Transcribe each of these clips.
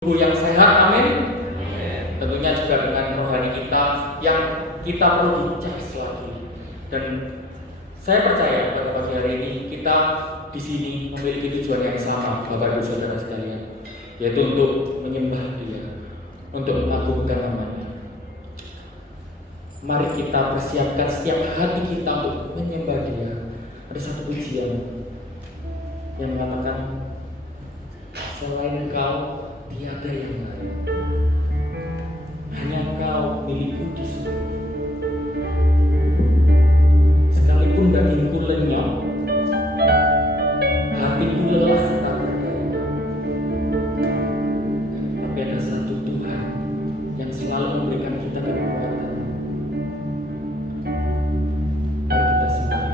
Tubuh yang sehat, amin. Tentunya juga dengan rohani kita yang kita perlu dicas lagi. Dan saya percaya pada pagi hari ini kita di sini memiliki tujuan yang sama, Bapak Ibu Saudara sekalian, yaitu untuk menyembah Dia, untuk mengagungkan namanya. Mari kita persiapkan setiap hati kita untuk menyembah Dia. Ada satu pujian yang mengatakan, selain Engkau tiada yang lain, hanya Engkau milikku di seluruh. Sekalipun dagingku lenyap, hatiku lelah tak berdaya, tapi ada satu Tuhan yang selalu memberikan kita kekuatan. Mari kita sembah.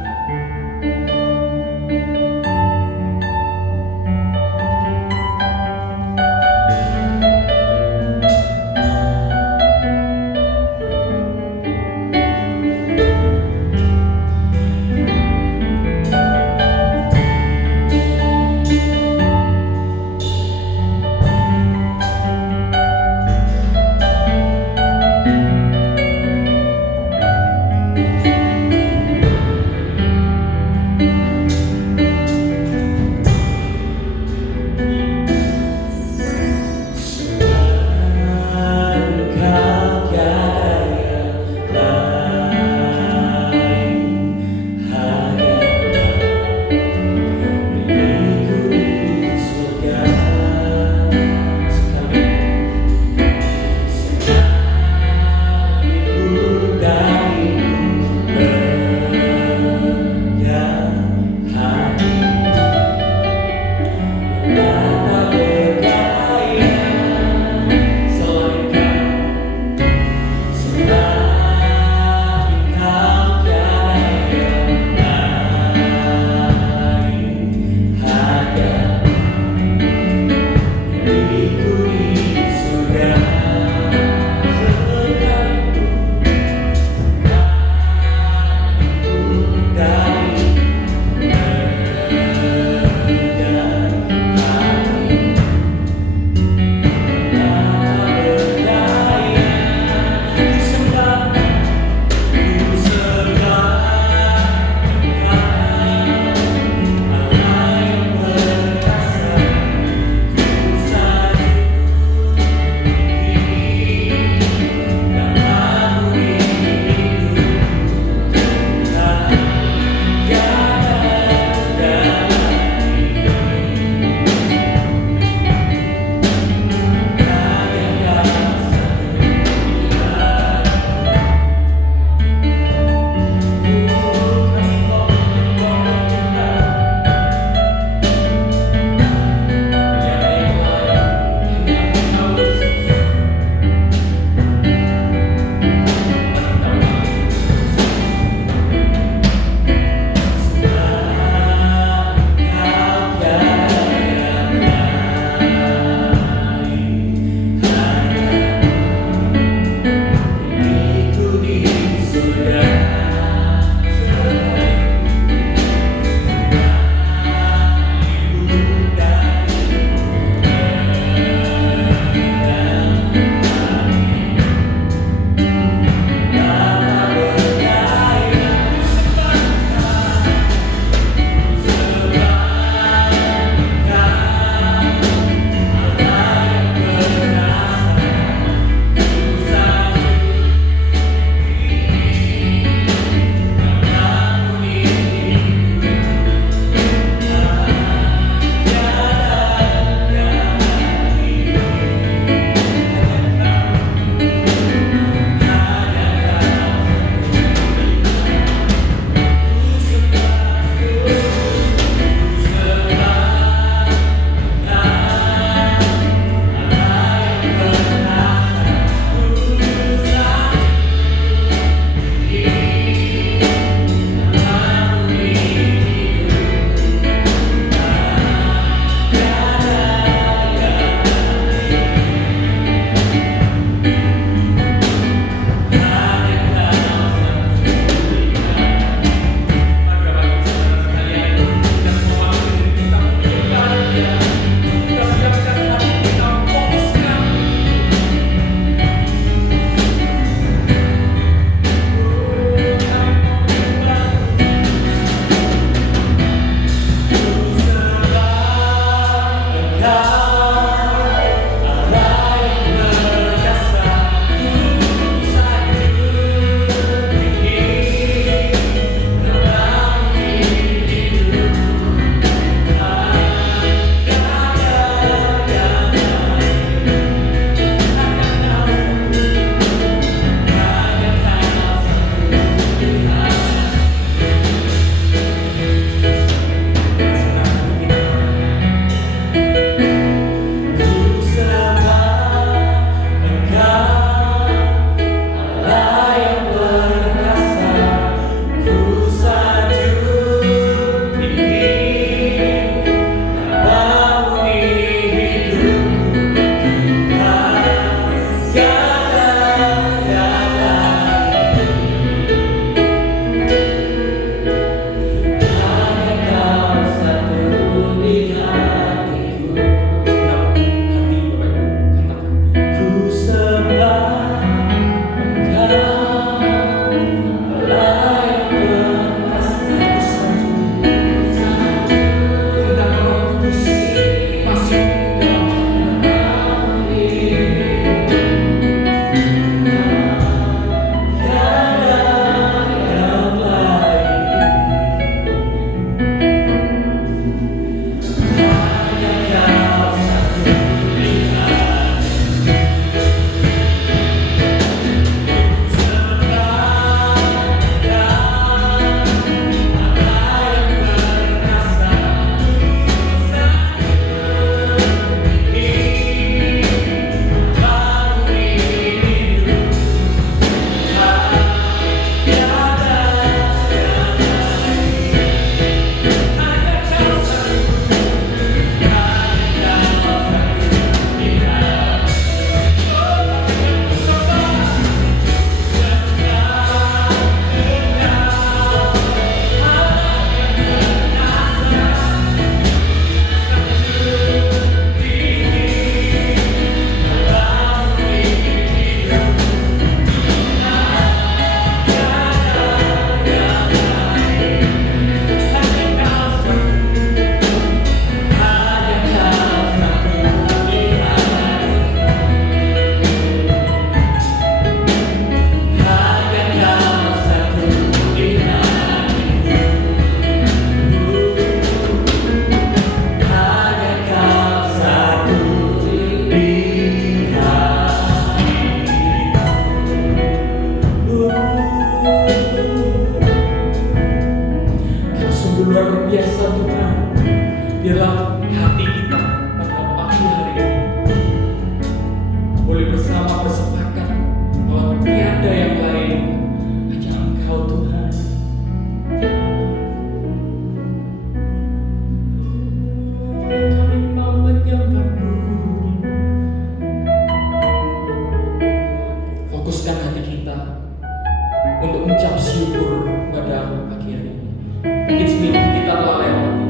untuk mengucap syukur pada pagi hari ini. Mungkin seminggu kita telah lewati,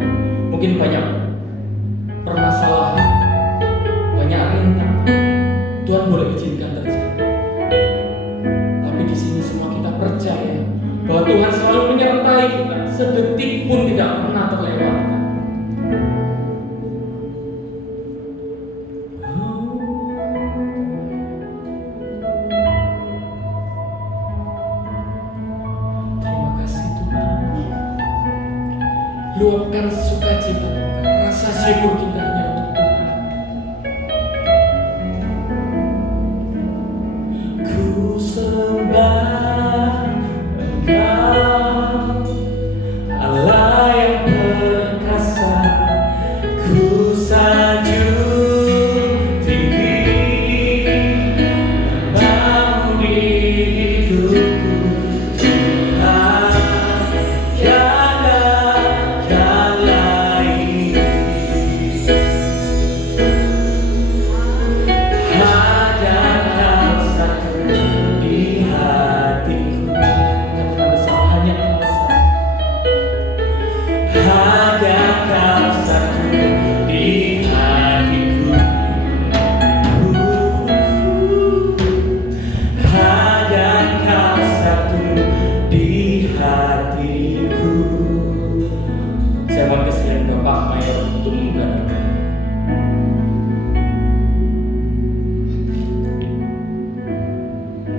mungkin banyak permasalahan, banyak rintangan. Tuhan boleh izinkan terjadi. Tapi di sini semua kita percaya bahwa Tuhan selalu menyertai kita, sedetik pun tidak pernah terlewatkan. Terima kasih Tuhan. Luapkan sukacita, rasa syukur kita hanya untuk Tuhan. Ku sembah Engkau, Allah yang perkasa. Ku sanjung tinggi namamu di hidupku, Tuhan. Katakanlah ini, hanya Kau satu di hatiku. Katakan bersama, hanya Kau satu. Hanya Kau satu di hatiku. Hanya Kau satu di hatiku. Saya mohon kesediaan Bapak Mayor untuk membuka.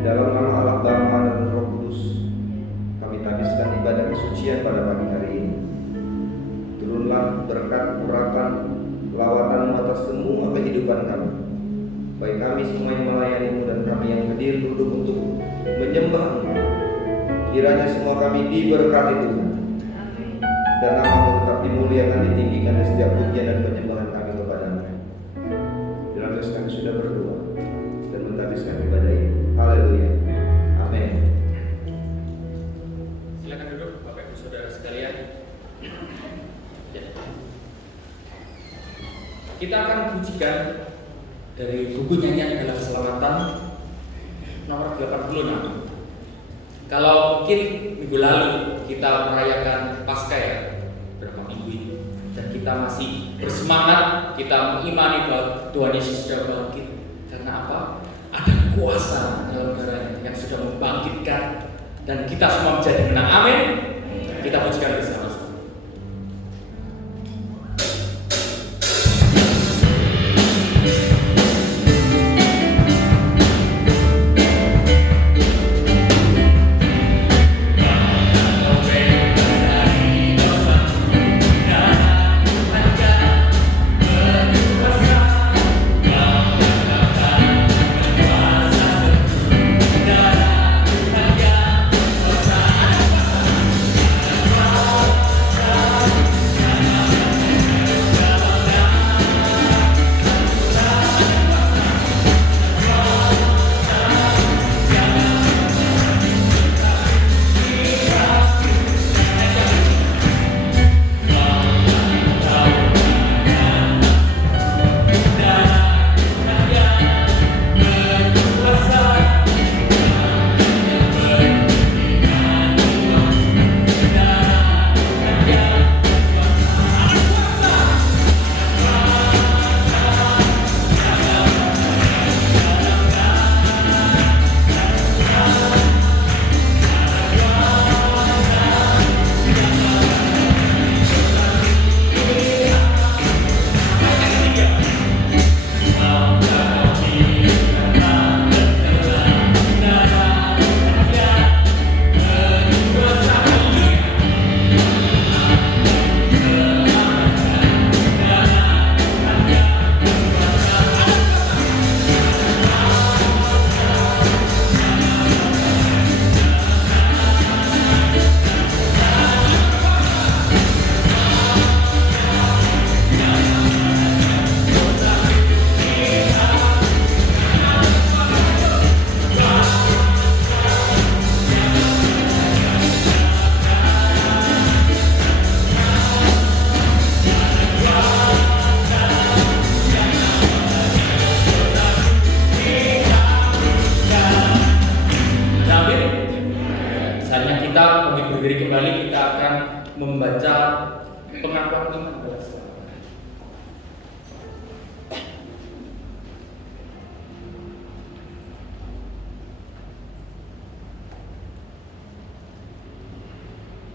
Dalam nama Allah Bapa dan Roh Kudus, kami tabiskan ibadah kesucian pada pagi hari ini. Turunlah berkat urapan lawatan atas semua kehidupan kami, baik kami semua yang melayani-Mu dan kami yang hadir duduk untuk menyembah-Mu. Kiranya semua kami diberkati Tuhan, dan nama-Mu tetap dimuliakan, ditinggikan di setiap pujian dan penyembahan kami kepada-Mu. Dalam Yesus kami sudah berdoa dan mentabiskan ibadah ini. Haleluya. Amin. Silakan duduk Bapak Ibu Saudara sekalian. Ya. Kita akan pujikan dari buku nyanyian dalam keselamatan nomor 86. Kalau mungkin minggu lalu kita merayakan Paskah ya, beberapa minggu ini, dan kita masih bersemangat, kita mengimani bahwa Tuhan Yesus sudah bangkit. Karena apa? Ada kuasa dalam darahnya yang sudah membangkitkan, dan kita semua menjadi menang. Amin. Kita pujikan bersama. Kau berdiri kembali, kita akan membaca pengakuan iman adalah keselamatan.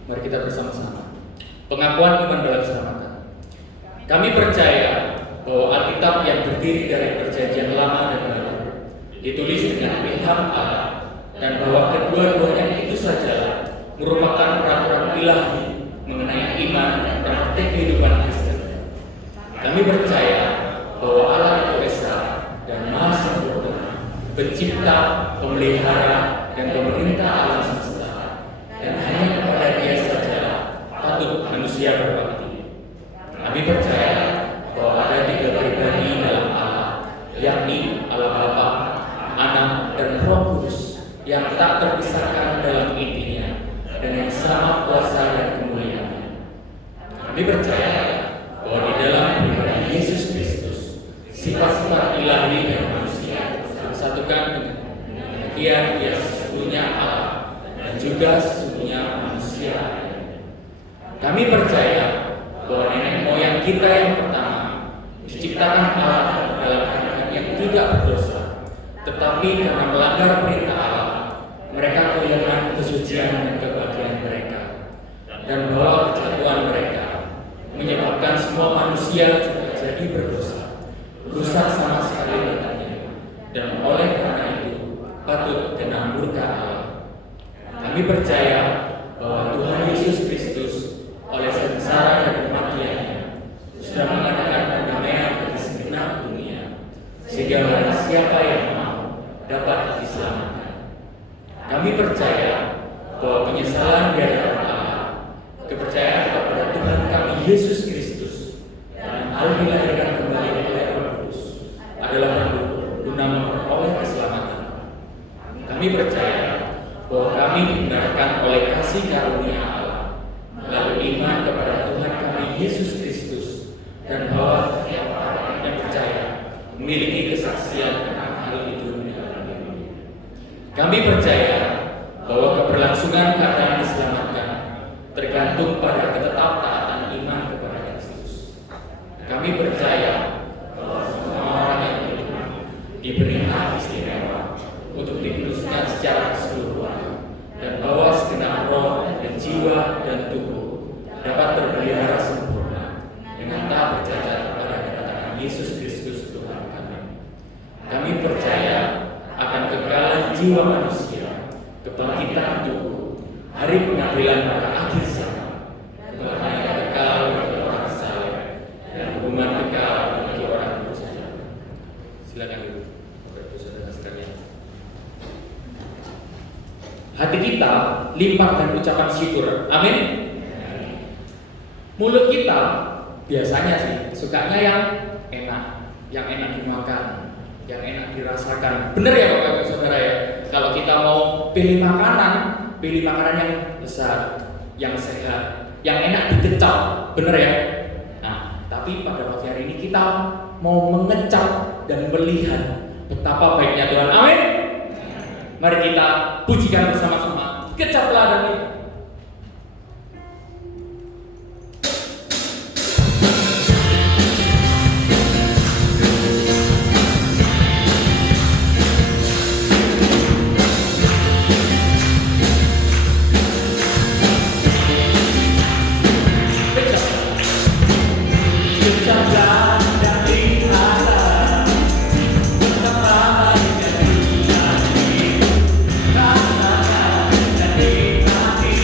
Mari kita bersama-sama. Pengakuan iman dalam keselamatan. Kami percaya bahwa Alkitab yang terdiri dari Perjanjian Lama dan Baru ditulis dengan ilham Allah, dan bahwa kedua-duanya itu saja merupakan peraturan ilahi mengenai iman dan praktik kehidupan Kristen. Kami percaya bahwa Allah itu esa dan Maha Sempurna, Pencipta, Pemelihara, dan Pemerintah alam semesta, dan hanya kepada Dia saja patut manusia berbakti. Kami percaya bahwa ada 3 pribadi dalam Allah, yakni Allah Bapa, Anak, dan Roh Kudus, yang tak terpisahkan dalam intinya dan yang sama kuasa dan kemuliaannya. Kami percaya bahwa di dalam pribadi Yesus Kristus, sifat-sifat ilahi dan manusia disatukan dengan demikian Dia sesungguhnya Allah dan juga sesungguhnya manusia. Kami percaya bahwa nenek moyang kita yang pertama diciptakan Allah dalam keadaan yang tidak berdosa, tetapi karena melanggar perintah Allah, mereka kehilangan kesucian dan kebahagiaan mereka, dan bahwa kejatuhan mereka menyebabkan semua manusia juga jadi berdosa, rusak sama sekali datanya, dan oleh karena itu patut kena murka Allah. Kami percaya bahwa Tuhan Yesus Kristus oleh sengsara dan kematiannya sudah mengadakan perdamaian bagi segenap dunia, sehingga barang siapa yang mau dapat diselamatkan. Kami percaya bahwa penyesalan di hadapan Allah, kepercayaan kepada Tuhan kami Yesus Kristus, dan hal dilahirkan kembali oleh Roh Kudus adalah perlu guna memperoleh keselamatan. Kami percaya bahwa kami dibenarkan oleh kasih karunia Allah melalui iman kepada Tuhan kami Yesus Kristus, dan bahwa setiap orang yang percaya memiliki kesaksian tentang hal itu. Kami percaya bahwa keberlangsungan keadaan diselamatkan tergantung pada ketetapan iman kepada Kristus. Kami percaya bahwa semua orang yang beriman diberi hak istimewa untuk dikuduskan secara keseluruhan, dan bahwa segenap roh dan jiwa dan tubuh dapat terpelihara sempurna dengan tak bercacat pada kedatangan Yesus Kristus Tuhan kami. Kami percaya akan kekalahan jiwa manusia, kebangkitan tubuh, hari pengadilan pada akhir zaman, kebahagiaan kekal bagi orang saleh, dan hukuman kekal bagi orang percaya. Silakan Ibu, Bapak Ibu Saudara sekalian. Hati kita limpah dengan ucapan syukur. Amin. Mulut kita biasanya sih sukanya yang enak dimakan, yang enak dirasakan. Bener ya Bapak Ibu Saudara ya. Kalau kita mau pilih makanan yang besar, yang sehat, yang enak dikecap, bener ya. Nah, tapi pada pagi hari ini kita mau mengecap dan melihat betapa baiknya Tuhan. Amin. Mari kita pujikan bersama-sama. Kecaplah dan lihat. Jadi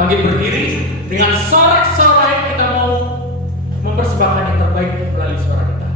bangkit berdiri dengan sorak-sorai kita mau mempersembahkan yang terbaik melalui suara kita.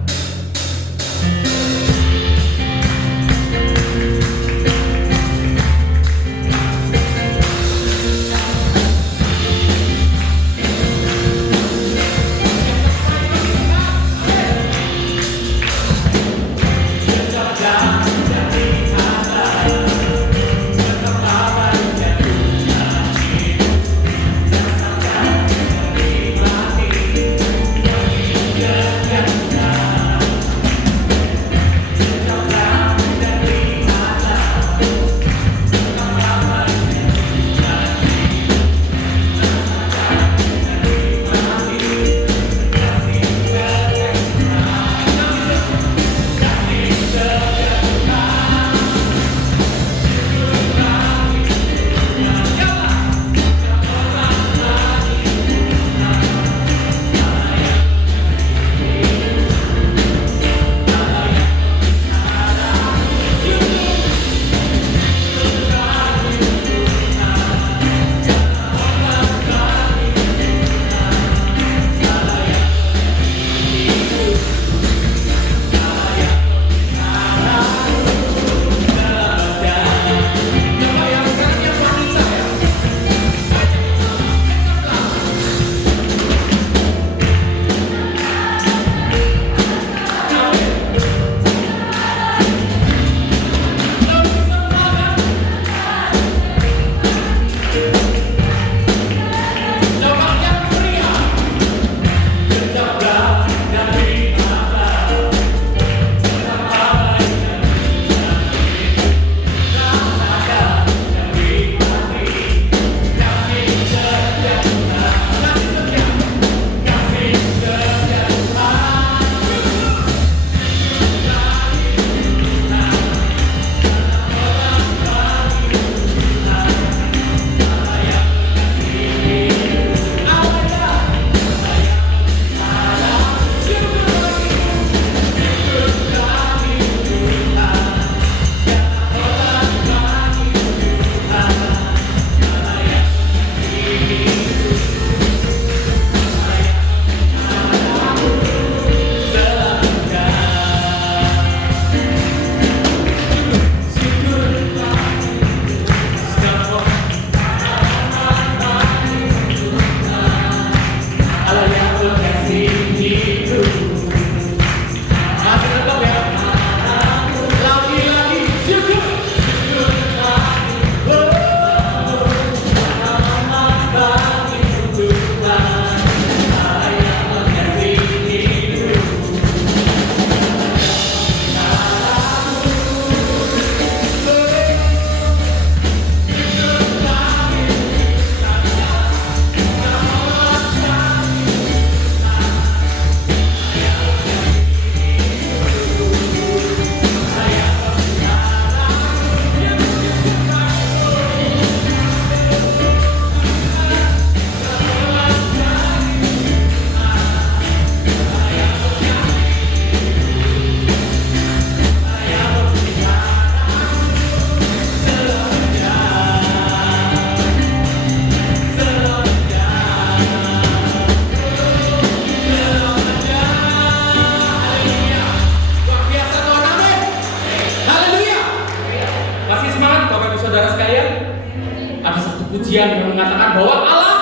pujian yang mengatakan bahwa Allah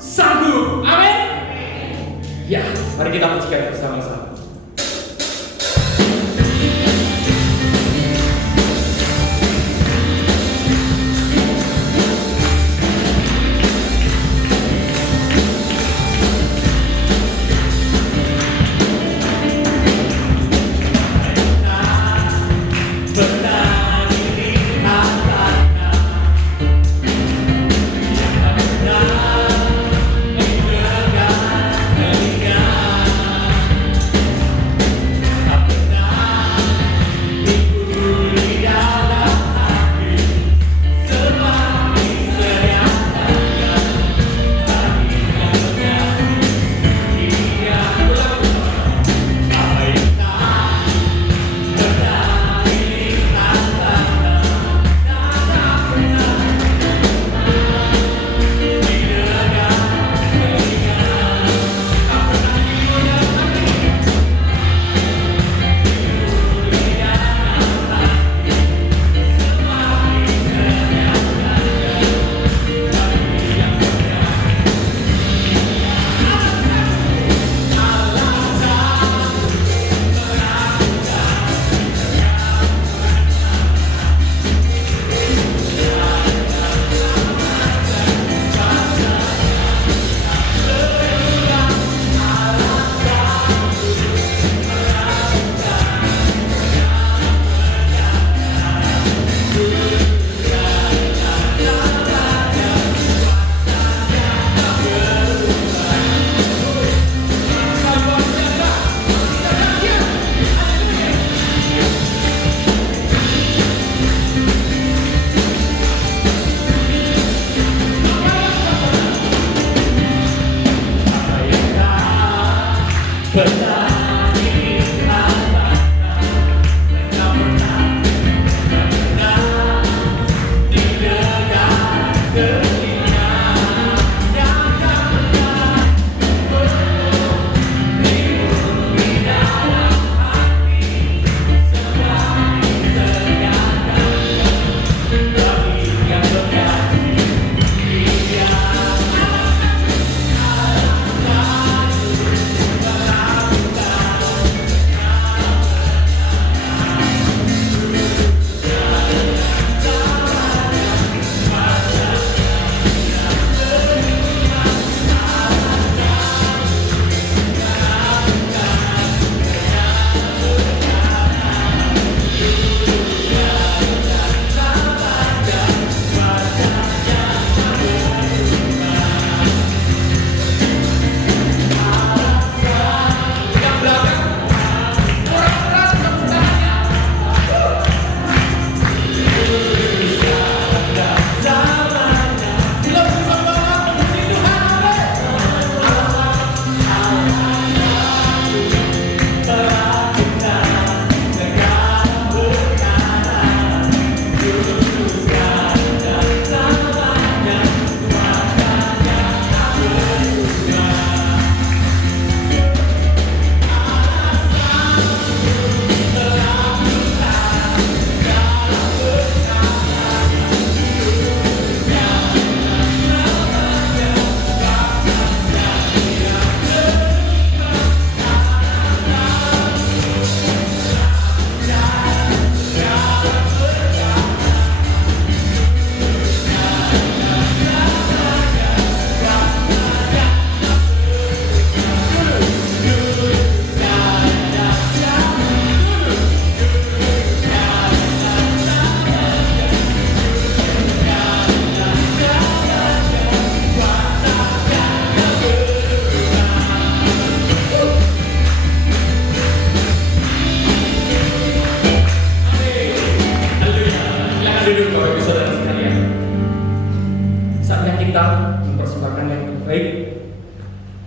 sanggup. Amin. Ya, mari kita pujikan bersama-sama.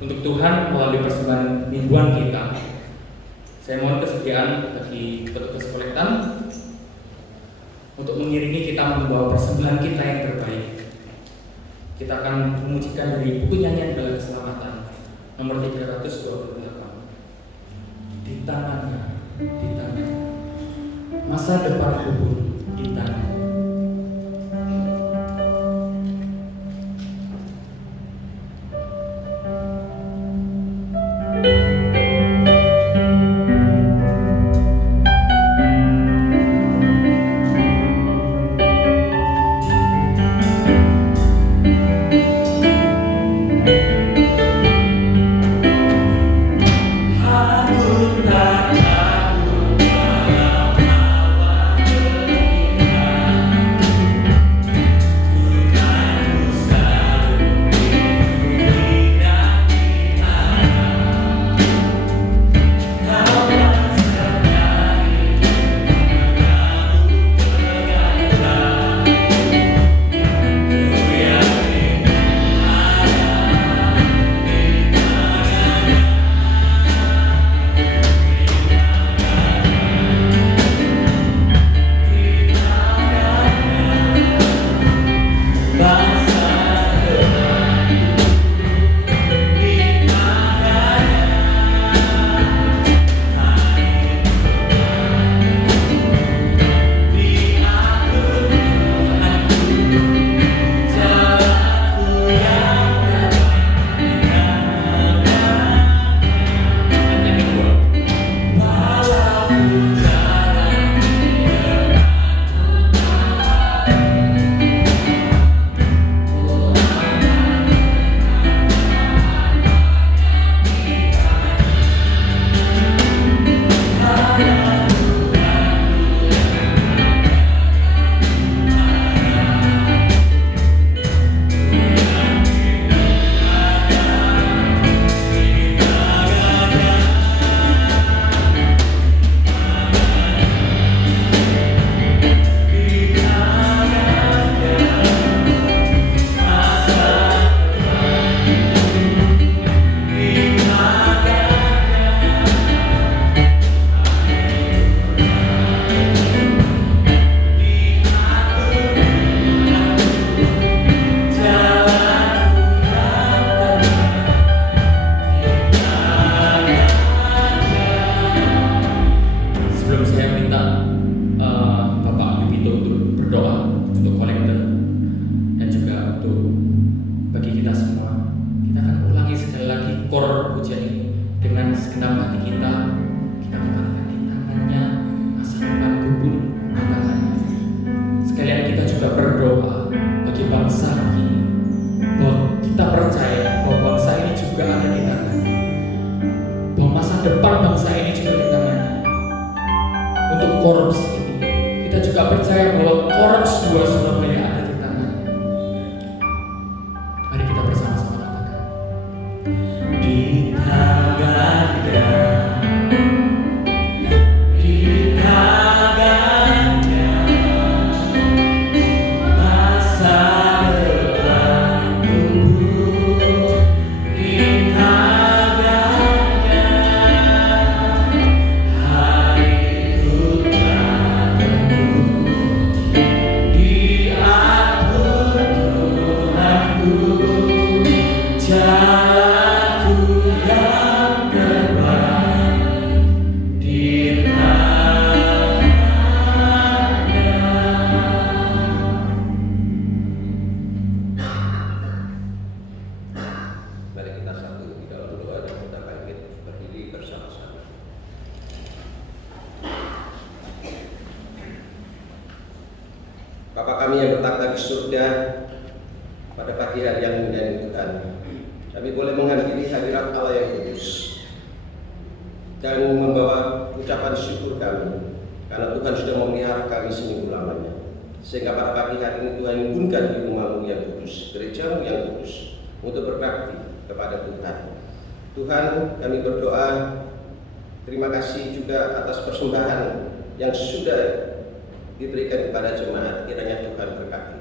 untuk Tuhan melalui persembahan mingguan kita. Saya mohon kesediaan bagi petugas kolektan untuk mengiringi kita membawa persembahan kita yang terbaik. Kita akan memujikan dari buku nyanyian bela keselamatan nomor 328. Di tangannya, masa depan kubur di tangannya. Aku tak takut malam-malam. segenap hati kita bukakan di tangannya, masa depanku pun tangannya. Sekalian kita juga berdoa bagi bangsa ini, bahwa kita percaya bahwa bangsa ini juga ada di tangannya, bahwa masa depan bangsa ini juga di tangannya. Untuk korupsi ini, kita juga percaya bahwa Korps 2 Surabaya ada di tangannya. Mari kita bersama-sama katakan, di tangannya, di tangannya, masa depanku di tangannya, hariku tanganku, diatur Tuhanku, jalanku yang terbaik di tangannya. Mari kita satu di dalam doa dan kita bangkit berdiri bersama-sama. Bapa kami yang bertata di surga, pada pagi hari yang mulia ini Tuhan, kami boleh menghadiri hadirat Allah yang kudus dan membawa ucapan syukur kami karena Tuhan sudah memelihara kami seminggu lamanya, sehingga pada pagi hari ini Tuhan izinkan di rumah-Mu yang kudus, gereja-Mu yang kudus, untuk berbakti kepada Tuhan. Tuhan, kami berdoa terima kasih juga atas persembahan yang sudah diberikan kepada jemaat, kiranya Tuhan berkati.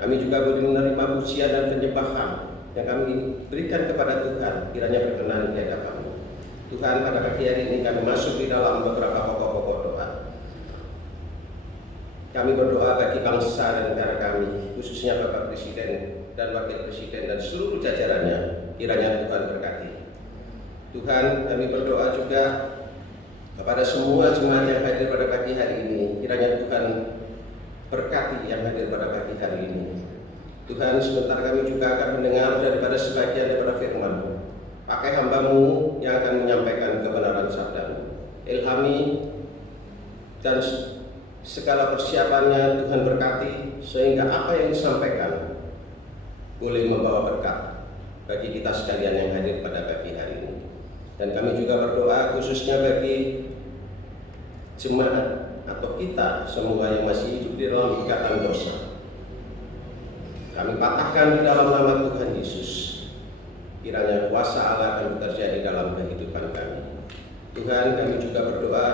Kami juga boleh menerima pujian dan penyembahan yang kami berikan kepada Tuhan, kiranya berkenan di hadapan-Mu. Tuhan, pada pagi hari ini kami masuk di dalam beberapa pokok-pokok doa. Kami berdoa bagi bangsa dan negara kami, khususnya Bapak Presiden dan Wakil Presiden dan seluruh jajarannya, kiranya Tuhan berkati. Tuhan, kami berdoa juga kepada semua jemaat yang hadir pada pagi hari ini, kiranya Tuhan berkati yang hadir pada pagi hari ini. Tuhan, sebentar kami juga akan mendengar daripada sebagian daripada firman-Mu. Pakai hamba-Mu yang akan menyampaikan kebenaran sabda-Mu. Ilhami dan segala persiapannya Tuhan berkati, sehingga apa yang disampaikan boleh membawa berkat bagi kita sekalian yang hadir pada pagi hari ini. Dan kami juga berdoa khususnya bagi jemaat atau kita semua yang masih hidup di dalam ikatan dosa. Kami patahkan di dalam nama Tuhan Yesus. Kiranya kuasa Allah akan bekerja di dalam kehidupan kami. Tuhan, kami juga berdoa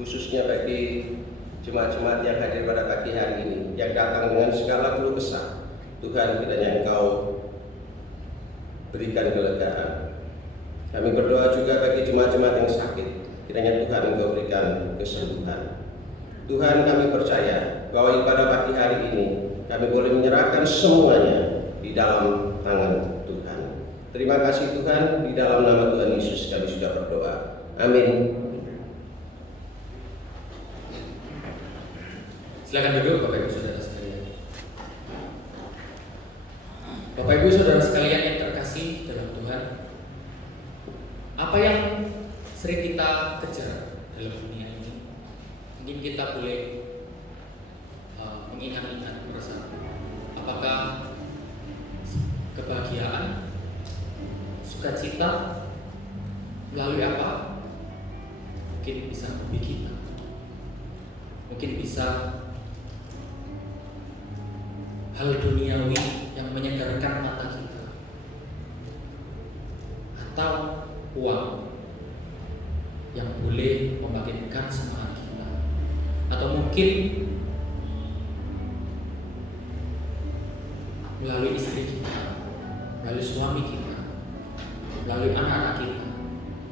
khususnya bagi jemaat-jemaat yang hadir pada pagi hari ini, yang datang dengan segala keluh kesah. Tuhan, kiranya Engkau berikan kelegaan. Kami berdoa juga bagi jemaat-jemaat yang sakit, kiranya Tuhan Engkau berikan kesembuhan. Tuhan, kami percaya bahwa ibadah pagi hari ini kami boleh menyerahkan semuanya di dalam tangan Tuhan. Terima kasih Tuhan, di dalam nama Tuhan Yesus kami sudah berdoa. Amin. Silakan duduk Bapak Ibu Saudara sekalian. Bapak Ibu Saudara sekalian yang terkasih dalam Tuhan, apa yang sering kita kejar dalam dunia ini, mungkin kita boleh mengingat-ingat bersama. Apakah kebahagiaan, sukacita, melalui apa? Mungkin bisa hobi kita, mungkin bisa hal duniawi yang menyegarkan mata kita, atau uang yang boleh membangkitkan semangat kita, atau mungkin melalui istri kita, melalui suami kita, melalui anak-anak kita,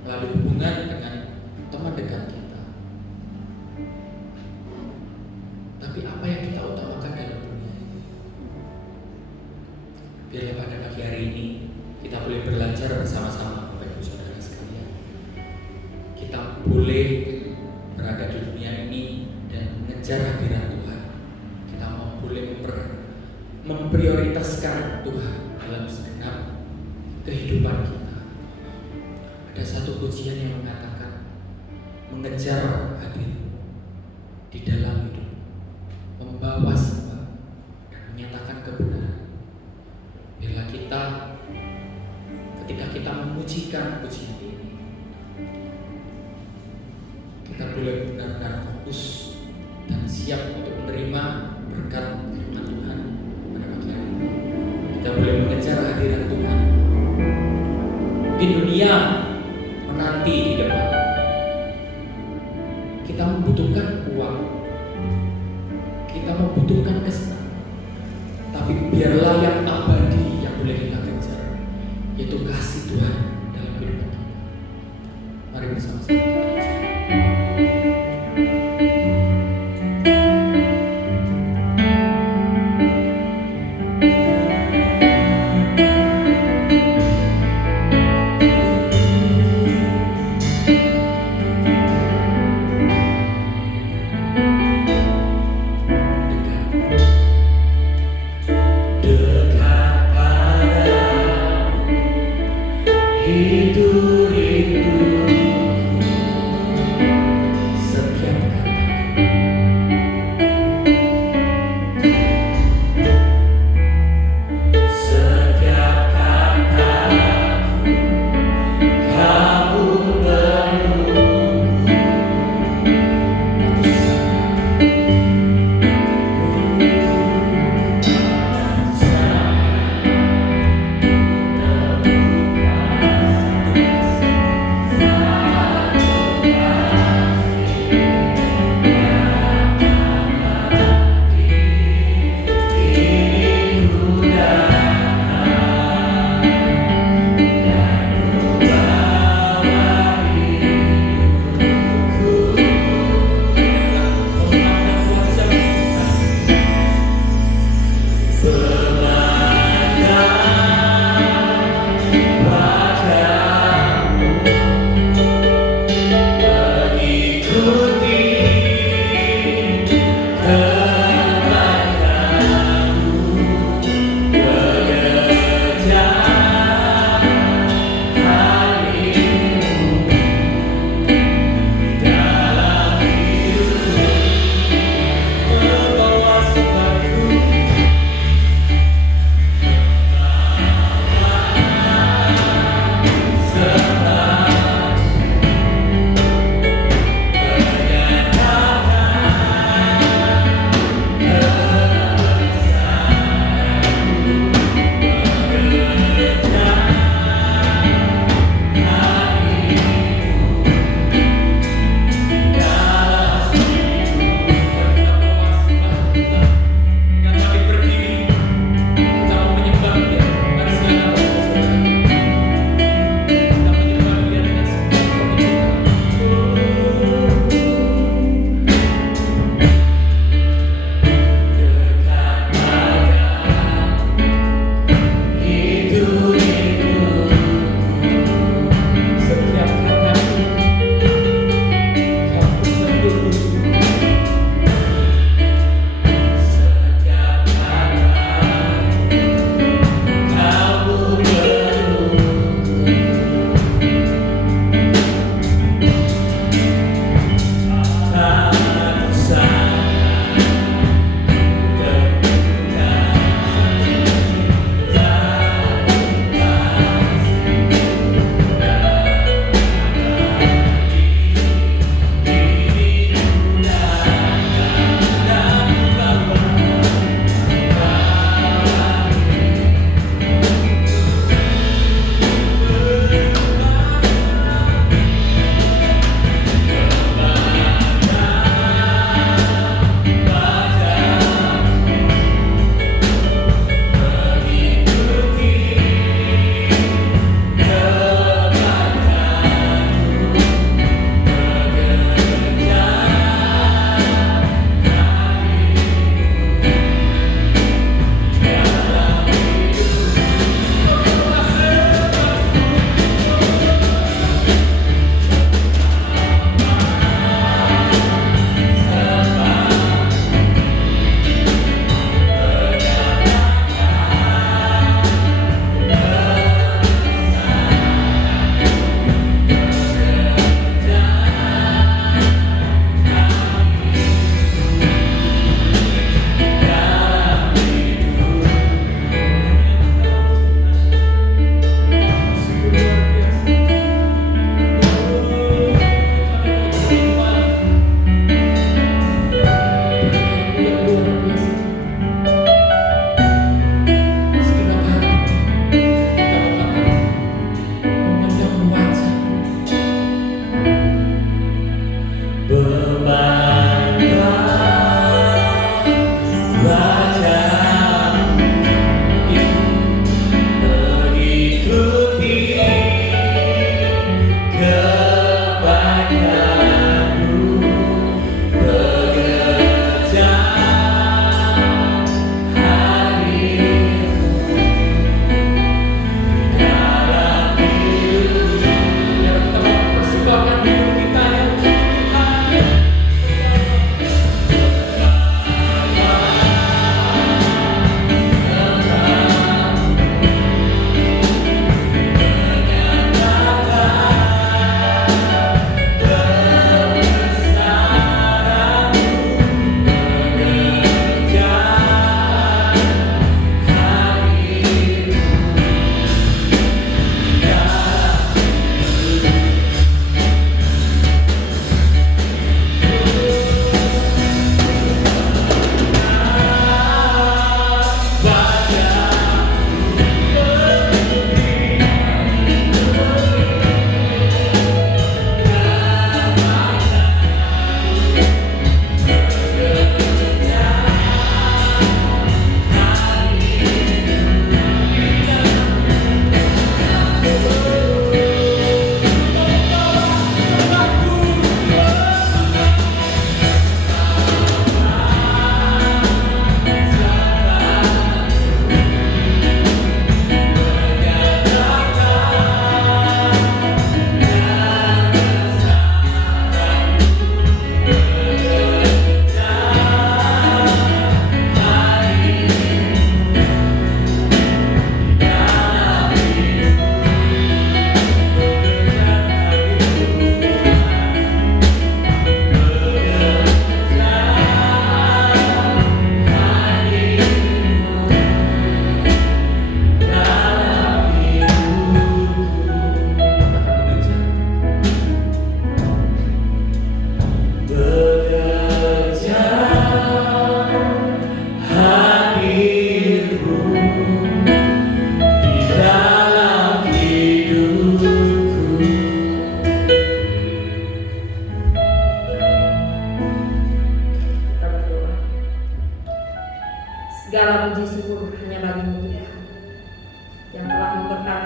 melalui hubungan dengan teman dekat kita. Tapi apa yang kita utamakan dalam dunia ini? Biarlah pada pagi hari ini kita boleh belajar bersama-sama, Bapak Ibu Saudara sekalian. Kita boleh berada di dunia ini dan mengejar hadirat Tuhan. Kita boleh memprioritaskan Tuhan dalam segenap kehidupan kita. Ada satu pujian yang mengatakan mengejar hadir di dalam hidup, membawa semua dan menyatakan kebenaran. Bila kita ketika kita memujikan pujian ini, kita boleh benar-benar fokus dan siap untuk menerima berkat firman Tuhan pada pagi hari ini. Kita boleh mengejar hadirat Tuhan. Mungkin dunia menanti di depan. Kita membutuhkan uang, kita membutuhkan kesenangan, tapi biarlah yang abadi yang boleh kita kejar, yaitu kasih Tuhan dalam kehidupan kita. Mari bersama-sama kita ucapkan.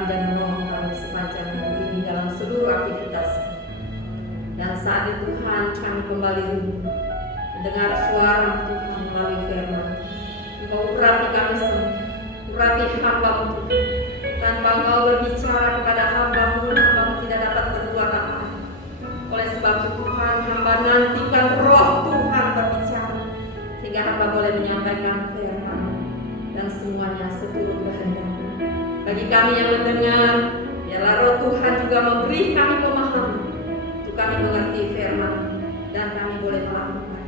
memberkati dan menolong kami sepanjang minggu ini dalam seluruh aktivitas. Dan saat itu Tuhan, kami kembali mendengar suara Tuhan melalui firman. Engkau urapi kami semua, urapi hamba-Mu. Tanpa Engkau berbicara kepada hamba-Mu, hamba-Mu tidak dapat berbuat apa. Oleh sebab itu Tuhan, hamba nantikan Roh Tuhan berbicara, sehingga hamba boleh menyampaikan firman dan semuanya seturut kehendak-Mu. Bagi kami yang mendengar, biarlah Roh Tuhan juga memberi kami pemahaman untuk kami mengerti firman dan kami boleh melakukan.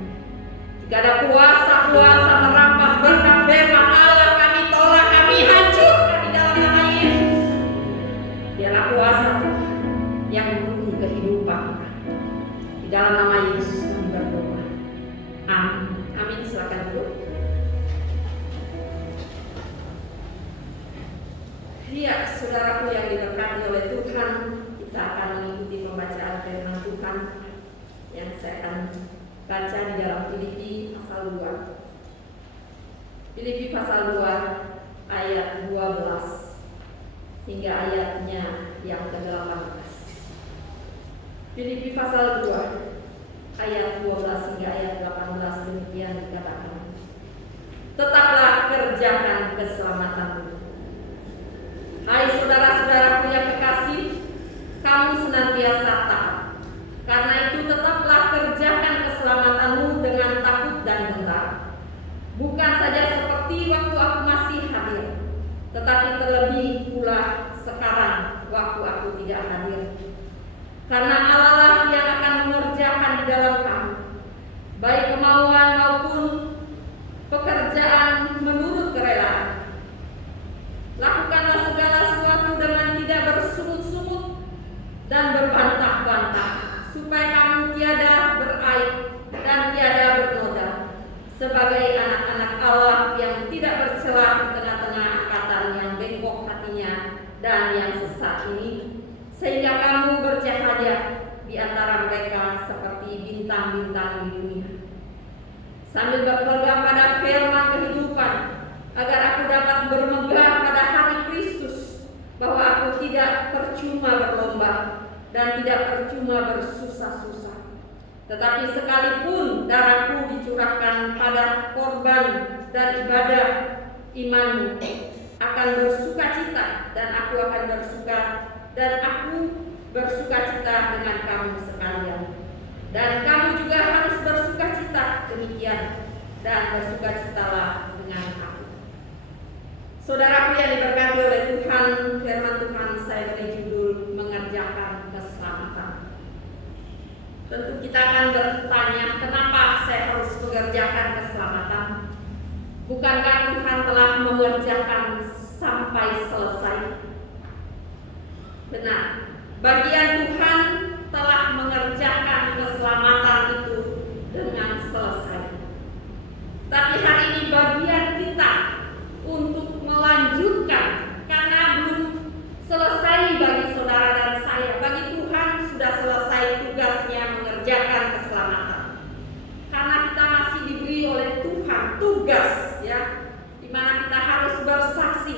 Jika ada kuasa-kuasa merampas berkat firman Allah, kami tolak, kami hancurkan di dalam nama Yesus. Biarlah kuasa Tuhan yang memenuhi kehidupan kami. Di dalam nama Yesus kami berdoa. Amin. Amin. Silakan duduk. Ya, saudaraku yang diberkati oleh Tuhan, kita akan mengikuti pembacaan firman Tuhan yang saya akan baca di dalam Filipi pasal 2. Filipi pasal 2 ayat 12 hingga ayatnya yang ke-18. Filipi pasal 2 ayat 12 hingga ayat 18 demikian dikatakan. Tetaplah kerjakan keselamatanmu. Hai saudara-saudaraku yang kekasih, kamu senantiasa taat. Karena itu tetaplah kerjakan keselamatanmu dengan takut dan gentar. Bukan saja seperti waktu aku masih hadir, tetapi terlebih pula sekarang waktu aku tidak hadir. Karena Allah lah yang akan mengerjakan di dalam kamu, baik kemauan maupun pekerjaan menurut kerelaan. Lakukanlah segala sesuatu dengan tidak bersungut-sungut dan berbantah-bantah, supaya kamu tiada beraib dan tiada bernoda, sebagai anak-anak Allah yang tidak bercela di tengah-tengah angkatan yang bengkok hatinya dan yang sesat ini, sehingga kamu bercahaya di antara mereka seperti bintang-bintang di dunia. Sambil berpegang pada firman kehidupan, agar aku dapat bermegah pada hari Kristus, bahwa aku tidak percuma berlomba dan tidak percuma bersusah-susah. Tetapi sekalipun darahku dicurahkan pada korban dan ibadah imanmu, akan bersukacita dan aku akan bersukacita dengan kamu sekalian. Dan kamu juga harus bersukacita demikian, dan bersukacitalah dengan aku. Saudaraku yang diberkati oleh Tuhan, firman Tuhan saya beri judul mengerjakan keselamatan. Tentu kita akan bertanya, kenapa saya harus mengerjakan keselamatan? Bukankah Tuhan telah mengerjakan sampai selesai? Benar, bagian Tuhan telah mengerjakan keselamatan itu dengan selesai. Tapi hari ini bagian kita untuk melanjutkan, karena belum selesai bagi saudara dan saya. Bagi Tuhan sudah selesai tugasnya mengerjakan keselamatan. Karena kita masih diberi oleh Tuhan tugas, ya, di mana kita harus bersaksi,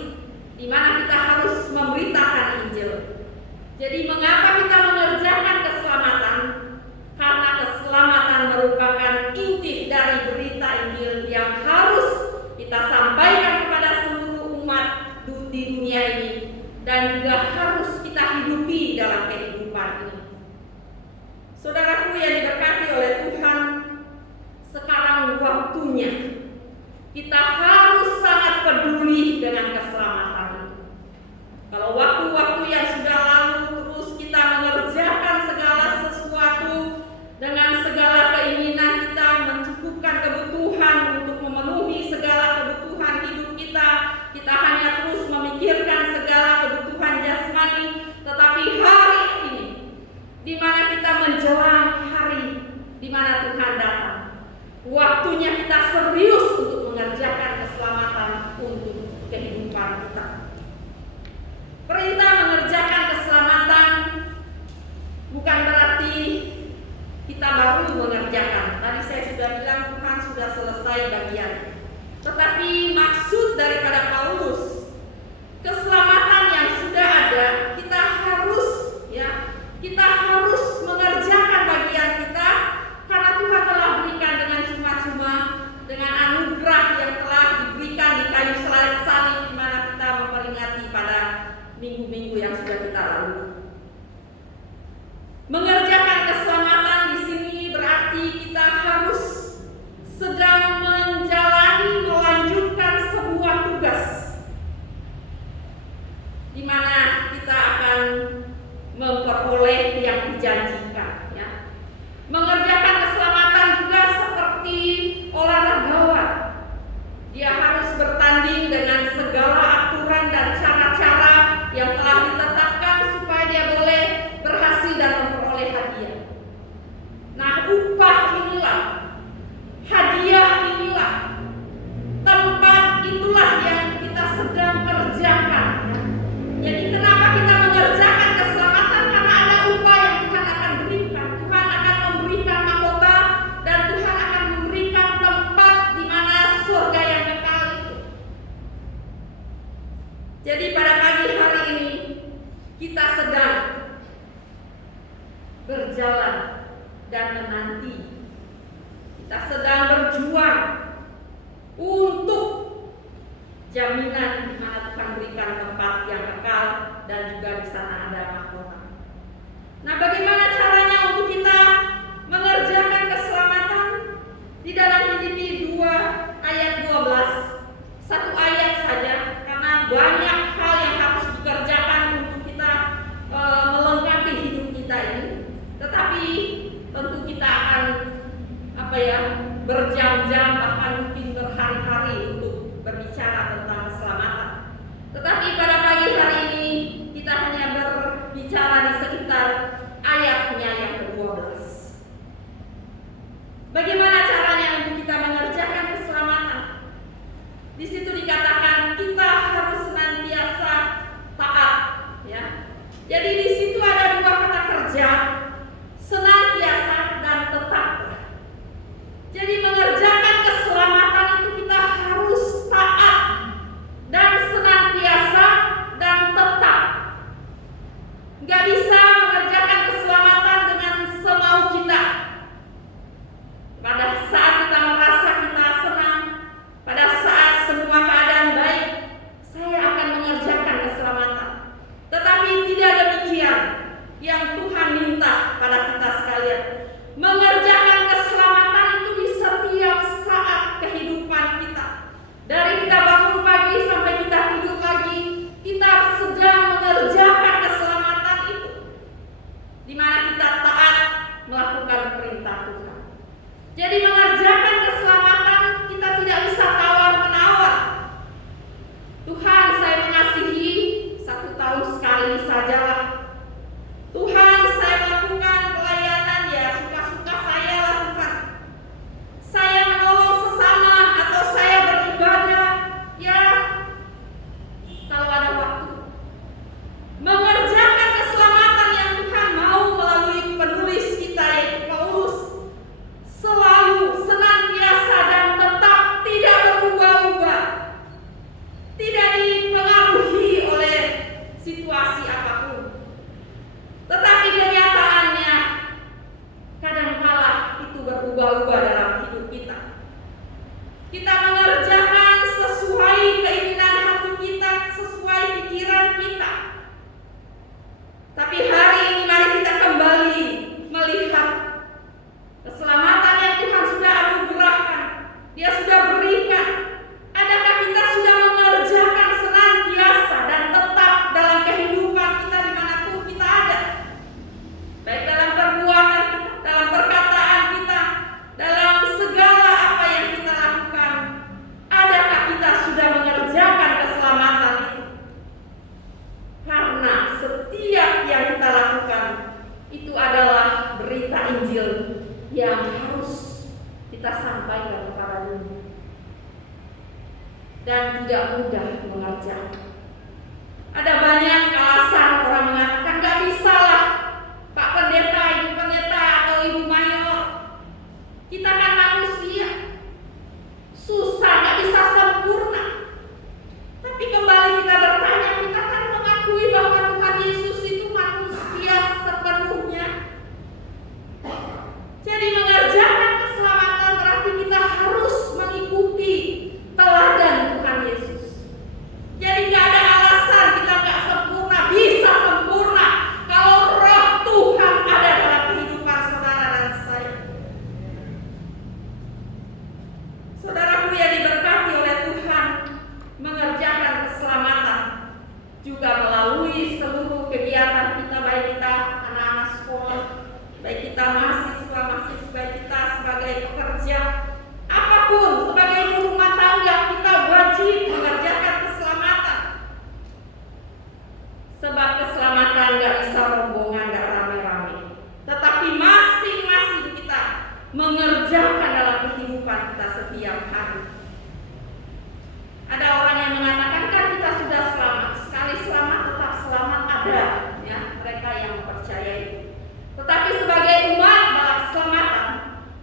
di mana kita harus memberitakan Injil. Jadi mengapa kita mengerjakan keselamatan? Karena keselamatan merupakan inti dari berita Injil yang harus kita sampaikan kepada seluruh umat di dunia ini, dan juga harus kita hidupi dalam kehidupan ini. Saudaraku yang diberkati oleh Tuhan, sekarang waktunya kita harus sangat peduli dengan keselamatan itu. Kalau waktu-waktu yang sudah lalu terus kita mengerjakan segala sesuatu dengan segala keinginan kita, mencukupkan kebutuhan untuk memenuhi segala kebutuhan hidup kita, kita hanya terus memikirkan segala kebutuhan jasmani. Tetapi hari ini, di mana kita menjelang hari di mana Tuhan datang, waktunya kita serius untuk mengerjakan keselamatan untuk kehidupan kita. Perintah mengerjakan keselamatan bukan berarti kita baru mengerjakan. Tadi saya sudah bilang Tuhan sudah selesai bagian. Tetapi maksud daripada Paulus, keselamatan yang sudah ada minggu-minggu yang sudah kita lalui. Mengerjakan keselamatan di sini berarti kita harus sedang melanjutkan sebuah tugas di mana kita akan memperoleh yang dijanjikan, ya. Mengerjakan keselamatan juga seperti olahragawan. Dia harus bertanding dengan segala aturan dan cara-cara yang telah ditetapkan supaya dia boleh berhasil dan memperoleh hadiah. Nah, upah inilah, hadiah inilah, tempat itulah yang kita sedang kerjakan. Jadi kenapa kita mengerjakan keselamatan? Karena ada upah yang Tuhan akan berikan. Tuhan akan memberikan mahkota dan Tuhan akan memberikan tempat di mana surga yang kekal itu. Jadi pada pagi hari ini kita sedang berjalan dan menanti. Kita sedang berjuang untuk jaminan di mana Tuhan berikan tempat yang kekal dan juga di sana ada mahkota. Nah, bagaimana caranya untuk kita mengerjakan keselamatan? Di dalam Filipi 2 ayat 12, satu ayat saja, karena banyak hal yang harus dikerjakan untuk kita melengkapi hidup kita ini. Tetapi tentu kita akan berjam-jam bahkan mungkin berhari-hari untuk berbicara tentang keselamatan. Tetapi pada pagi hari ini kita hanya berbicara di sekitar ayatnya yang ke-12. Bagaimana caranya untuk kita mengerjakan keselamatan? Di situ dikatakan kita harus senantiasa taat, ya. Jadi di situ ada dua kata kerja, senantiasa dan tetap. Jadi mengerjakan keselamatan itu kita harus taat dan senantiasa dan tetap. Nggak bisa mengerjakan keselamatan dengan semau kita. Pada saat kita merasa kita senang, pada saat semua keadaan baik, saya akan mengerjakan keselamatan. Tetapi tidak demikian yang Tuhan minta pada kita sekalian. Mengerjakan keselamatan itu di setiap saat kehidupan kita. Dari kita bangun pagi sampai kita tidur pagi, kita sedang mengerjakan keselamatan itu. Di mana kita taat melakukan perintah Tuhan. Jadi mengerjakan keselamatan kita tidak bisa tawar-menawar. Tuhan, saya mengasihi 1 tahun sekali sajalah. Tuhan, saya melakukan pelayanan, ya suka-suka saya lakukan. Saya menolong sesama atau saya beribadah, ya kalau ada waktu. Mengerjakan keselamatan yang Tuhan mau melalui penulis kita yaitu Paulus, selalu senantiasa dan tetap tidak berubah-ubah, tidak dipengaruhi oleh situasi apapun. Tetapi kenyataannya kadangkala itu berubah-ubah dalam hidup kita. Kita mengerjakan sesuai keinginan hati kita, sesuai pikiran kita. Tapi hari ini mari kita kembali melihat keselamatan yang Tuhan sudah anugerahkan, Dia sudah berikan. Adakah kita sudah mengerjakan senantiasa dan tetap dalam kehidupan kita dimanapun kita ada? Baik dalam perbuatan kita, dalam perkataan kita, dalam segala apa yang kita lakukan. Adakah kita sudah mengerjakan keselamatan itu? Karena setiap yang kita lakukan itu adalah berita Injil yang harus kita sampaikan kepada dunia. Dan tidak mudah mengerjakan. Ada banyak alasan orang mengatakan nggak bisa lah, Pak Pendeta, Ibu Pendeta atau Ibu Mayor. Kita kan manusia, susah, nggak bisa sempurna. Tapi kembali kita bertanya, kita kan mengakui bahwa Tuhan Yesus itu manusia sepenuhnya. Jadi mengerjakan keselamatan berarti kita harus mengikuti teladan Tuhan Yesus. Jadi nggak Sebab keselamatan gak bisa rombongan, gak rame-rame. Tetapi masing-masing kita mengerjakan dalam kehidupan kita setiap hari. Ada orang yang mengatakan kan kita sudah selamat. Sekali selamat tetap selamat ada, ya, mereka yang mempercayai. Tetapi sebagai umat dalam keselamatan,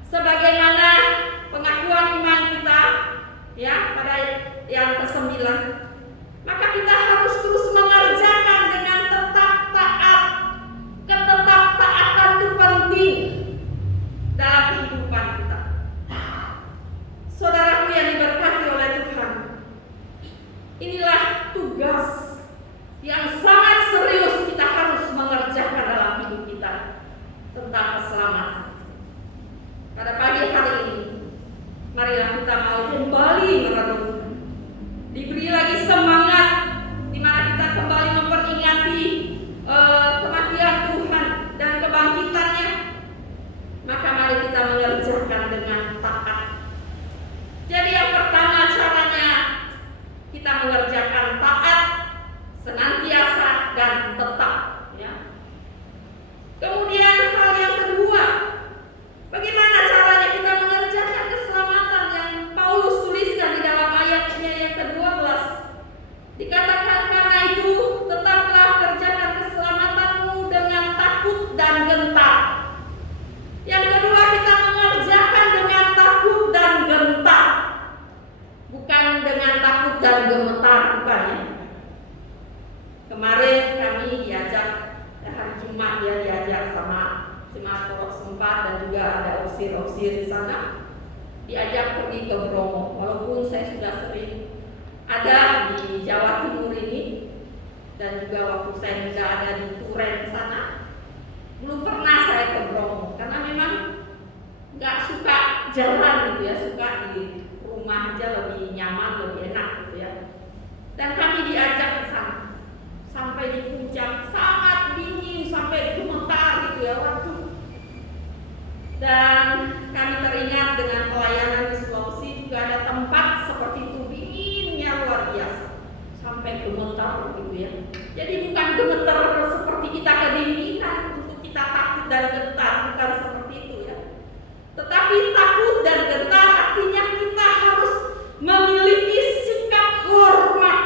sebagaimana pengakuan iman kita, ya, pada yang ke-9, maka kita harus terus mengerjakan dengan tetap taat. Ketetaptaatan itu penting dalam kehidupan kita. Saudaraku yang diberkati oleh Tuhan, inilah tugas yang sangat serius kita harus mengerjakan dalam hidup kita tentang keselamatan. Pada pagi hari ini, marilah kita mau kembali merenungkan, diberi lagi semangat di mana kita kembali memperingati kematian Tuhan dan kebangkitannya. Maka mari kita mengerjakan dengan taat. Jadi yang pertama caranya kita mengerjakan taat, senantiasa dan tetap, ya. Kemudian hal yang kedua, bagaimana caranya kita mengerjakan keselamatan yang Paulus tuliskan di dalam ayatnya yang ke-12. Dikatakan karena itu tetaplah kerjakan keselamatanmu dengan takut dan gentar. Yang kedua, kita mengerjakan dengan takut dan gentar, bukan dengan takut dan gemetar, bukan, ya. Kemarin kami diajak, hari Jumat ya, diajak sama jemaat Pondok Sempat dan juga ada osir-osir di sana, diajak pergi ke Bromo. Walaupun saya sudah sering ada di Jawa Timur ini dan juga waktu saya juga ada di Turen sana, belum pernah saya ke Bromo karena memang nggak suka jalan gitu ya, suka di rumah aja lebih nyaman, lebih enak gitu ya. Dan kami diajak ke sana. Sampai di puncak sangat dingin, sampai gemetar gitu ya waktu. Dan kami teringat dengan pelayanan di Sulawesi juga ada tempat seperti itu, dinginnya luar biasa, sampai gemetar gitu ya. Jadi bukan gemetar seperti kita kedinginan untuk kita takut dan gentar, bukan seperti itu ya. Tetapi takut dan gentar artinya kita harus memiliki sikap hormat,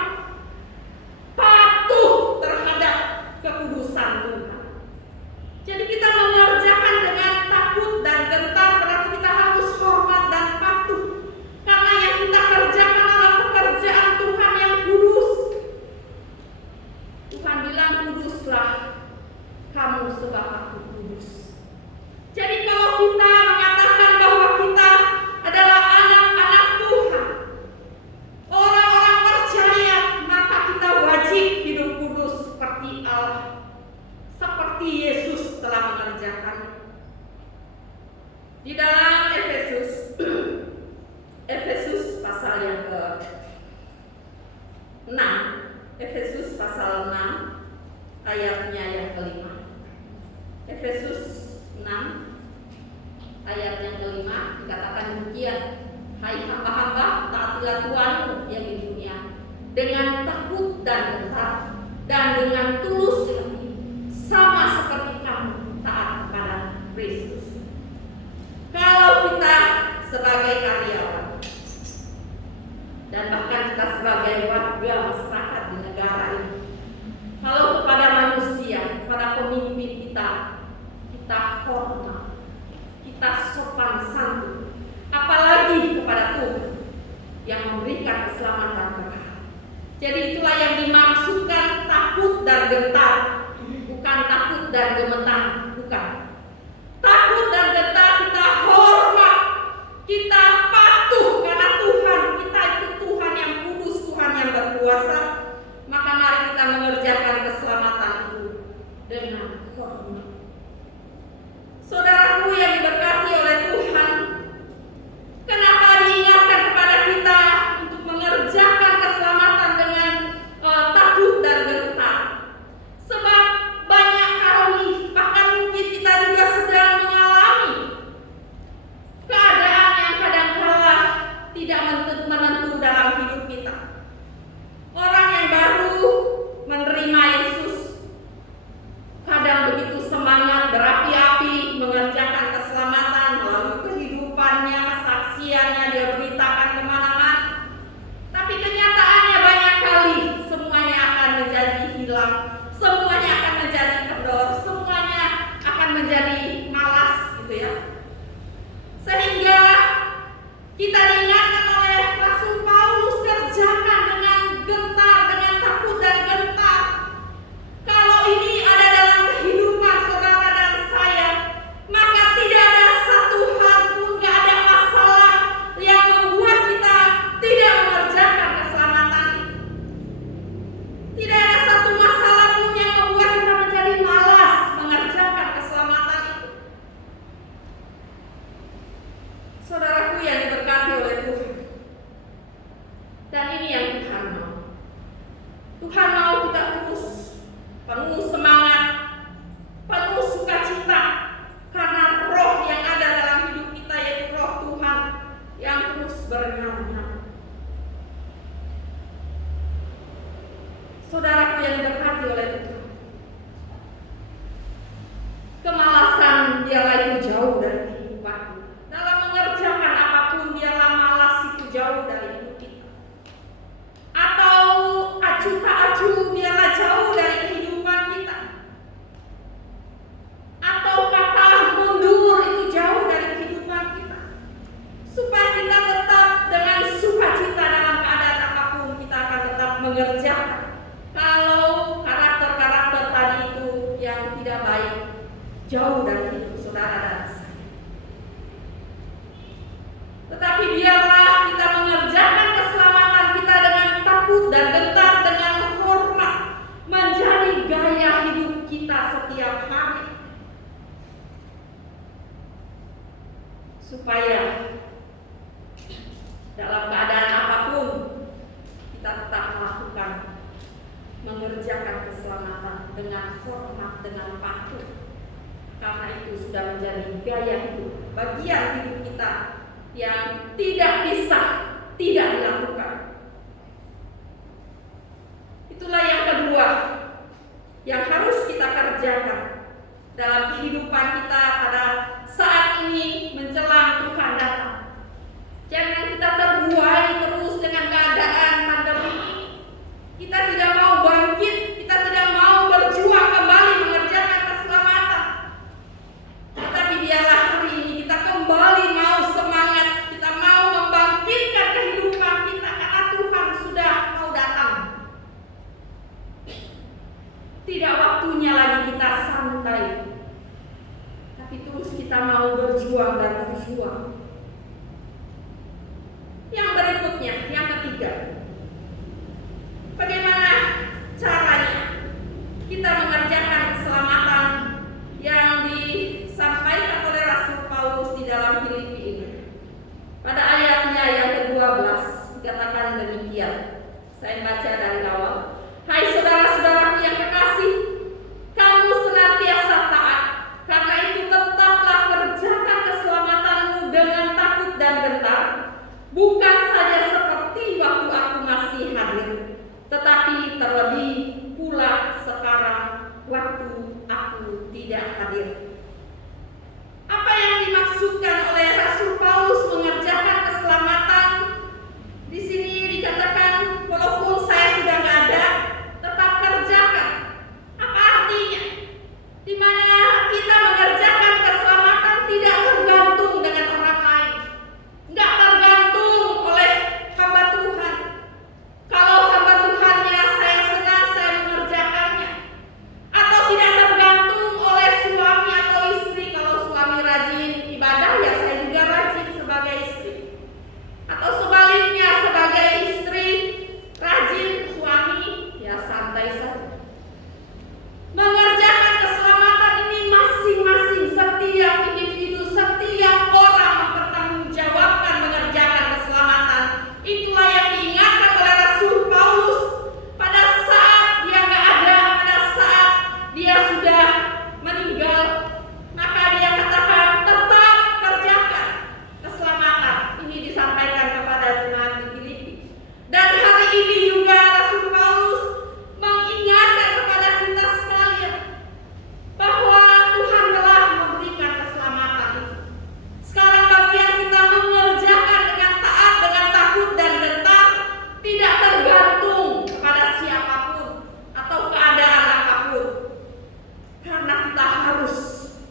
patuh terhadap kekudusan Tuhan. Jadi kita mengerjakan dengan takut dan gentar berarti kita harus hormat dan patuh. Karena yang kita kerjakan adalah pekerjaan Tuhan yang kudus. Tuhan bilang kuduslah kamu sebab aku kudus. Jadi kalau kita mengatakan bahwa kita adalah anak-anak Tuhan, orang-orang percaya, maka kita wajib hidup kudus seperti Allah, seperti Yesus telah mengerjakan. Di dalam Efesus pasal yang ke-6, Efesus pasal 6 ayatnya yang ke-5. Efesus 6 ayat yang ke-5 dikatakan demikian, hai hamba-hamba, taatilah Tuhanmu yang di dunia dengan takut dan gentar dan dengan tulus hati, sama seperti kamu taat kepada Kristus. Kalau kita sebagai karyawan dan bahkan kita sebagai warga masyarakat di negara ini, kalau kepada manusia, kepada pemimpin kita hormat, kita sopan santun, apalagi kepada Tuhan yang memberikan keselamatan kekal. Jadi itulah yang dimaksudkan takut dan gentar, bukan takut dan gemetar, bukan. Takut dan gentar kita hormat, kita patuh karena Tuhan kita itu Tuhan yang kudus, Tuhan yang berkuasa. Maka mari kita mengerjakan keselamatan itu dengan hormat. Saudaraku yang diberkati oleh Tuhan, kenapa diingatkan kepada kita untuk mengerjakan keselamatan dengan takut dan gentar? Sebab banyak kali, bahkan mungkin kita juga sedang mengalami keadaan yang kadangkala tidak menentu dalam hidup kita. Orang yang baru menerima Yesus menjadi malas gitu ya. Sehingga kita diingatkan oleh Rasul Paulus, kerjakan dengan gentar, dengan takut dan gentar. Kalau ini ada dalam kehidupan saudara dan saya, maka tidak ada satu hal pun, gak ada masalah yang membuat kita tidak mengerjakan keselamatan itu. Tidak ada satu masalah pun yang membuat kita menjadi malas mengerjakan keselamatan itu. Saudaraku yang diberkati oleh Tuhan, dan ini yang Tuhan mau. Tuhan mau kita terus penuh semangat, penuh sukacita, karena roh yang ada dalam hidup kita, yaitu roh Tuhan yang terus bernyala-nyala. Saudaraku yang diberkati oleh Tuhan, kemalasan biarlah itu jauh dari kehidupan kita. Dalam mengerjakan apapun biarlah malas itu jauh dari hidup kita. Atau acuh tak acuh biarlah jauh dari kehidupan kita. Atau kata mundur itu jauh dari kehidupan kita. Supaya kita tetap dengan sukacita dalam keadaan apapun, kita akan tetap mengerjakan. Kalau karakter-karakter tadi itu yang tidak baik jauh dari hidup saudara dan saya. Tetapi biarlah kita mengerjakan keselamatan kita dengan takut dan gentar, dengan hormat, menjadi gaya hidup kita setiap hari. Supaya dalam keadaan apapun kita tetap melakukan, mengerjakan keselamatan dengan hormat, dengan patuh. Karena itu sudah menjadi gaya hidup, bagian hidup kita yang tidak bisa tidak dilakukan. Itulah yang kedua yang harus kita kerjakan dalam kehidupan kita pada saat ini menjelang Tuhan datang. Jangan kita terbuai terus dengan keadaan pandemi ini. Kita tidak mau bangkit, kita tidak mau berjuang kembali mengerjakan keselamatan. Tetapi biarlah hari ini kita kembali mau semangat, kita mau membangkitkan kehidupan kita karena Tuhan sudah mau datang. Tidak waktunya lagi kita santai, tapi terus kita mau berjuang dan berjuang. Yang berikutnya, yang ketiga, bagaimana caranya kita mengerjakan keselamatan yang disampaikan oleh Rasul Paulus di dalam Filipi ini. Pada ayatnya yang ke-12 dikatakan demikian. Saya baca dari awal. Hai saudara-saudaraku yang kekasih, kamu senantiasa taat. Karena itu tetaplah kerjakan keselamatanmu dengan takut dan gentar, bukan saja seperti waktu aku masih hadir, tetapi terlebih pula sekarang waktu aku tidak hadir. Apa yang dimaksudkan oleh Rasul Paulus mengerjakan keselamatan? Di sini dikatakan walaupun saya sudah nggak ada, tetap kerjakan. Apa artinya? Di mana kita mengerjakan keselamatan tidak tergantung dengan orang lain, nggak tergantung oleh hamba Tuhan. Kalau hamba Tuhannya saya senang, saya mengerjakannya. Atau tidak tergantung oleh suami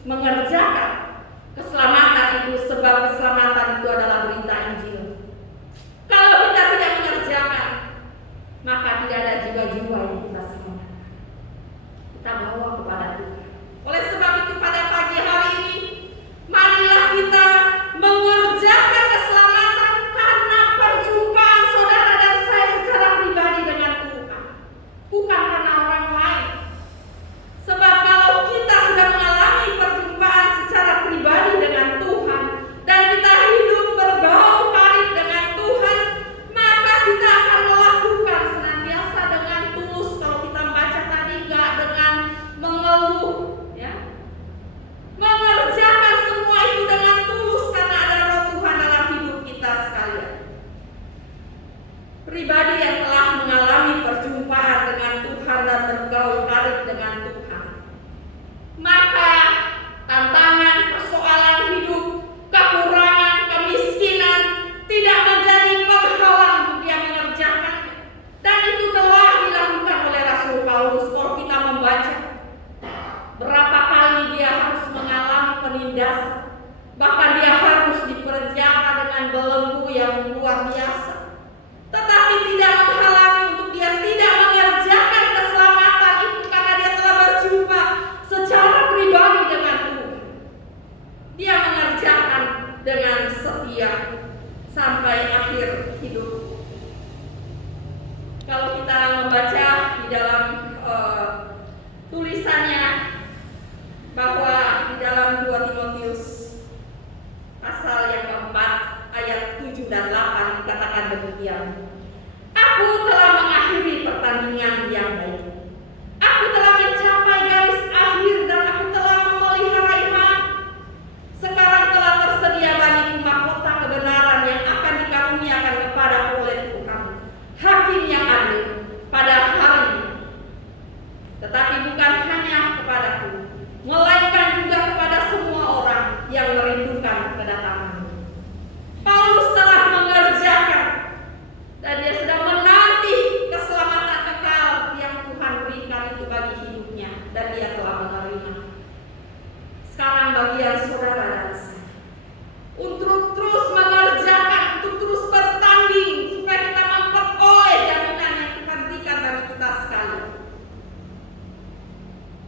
mengerjakan keselamatan itu, sebab keselamatan itu adalah berita Injil. Kalau kita tidak mengerjakan, maka tidak ada jiwa-jiwa yang kita selamatkan. Kita bawa kepada Tuhan. Oleh sebab itu pada pagi hari ini, marilah kita mengerjakan keselamatan karena perjumpaan saudara dan saya secara pribadi dengan Tuhan, bukan karena orang lain. Sebab kalau kita sudah mengalami perjumpaan secara pribadi dengan Tuhan dan kita hidup bergaul karib dengan Tuhan, maka kita akan melakukan senantiasa dengan tulus. Kalau kita membaca tadi, enggak dengan mengeluh, ya. Mengerjakan semua itu dengan tulus karena ada Roh Tuhan dalam hidup kita sekalian. Pribadi yang telah mengalami perjumpaan dengan Tuhan dan bergaul karib dengan Tuhan, maka tantangan, persoalan hidup, kekurangan, kemiskinan tidak menjadi penghalang untuk dia mengerjakannya. Dan itu telah dilakukan oleh Rasul Paulus. Kalau kita membaca berapa kali dia harus mengalami penindasan, bahkan dia harus dipenjara dengan belenggu yang luar biasa, tetapi tidak menghalangi untuk dia tidak mengerjakan keselamatan itu karena dia telah berjumpa secara pribadi dengan Tuhan. Dia mengerjakan dengan setia sampai akhir hidup. Kalau kita membaca di dalam tulisannya bahwa di dalam 2 Timotius pasal yang keempat ayat 7 dan 8 dikatakan demikian. Aku telah mengakhiri pertandingan yang baik. Aku telah mencapai garis akhir dan aku telah memelihara iman. Sekarang telah tersedia bagiku mahkota kebenaran yang akan dikaruniakan kepadaku oleh Tuhan, Hakim yang adil, pada hari. Tetapi bukan hanya kepadaku, melainkan juga kepada semua orang yang merindukan kedatanganmu. Paulus telah mengerjakan dan dia sedang menanti keselamatan kekal yang Tuhan berikan itu bagi hidupnya, dan dia telah menerima. Sekarang bagian saudara dan saya untuk terus mengerjakan, untuk terus bertanding supaya kita memperoleh jaminan yang Tuhan berikan bagi kita sekalian.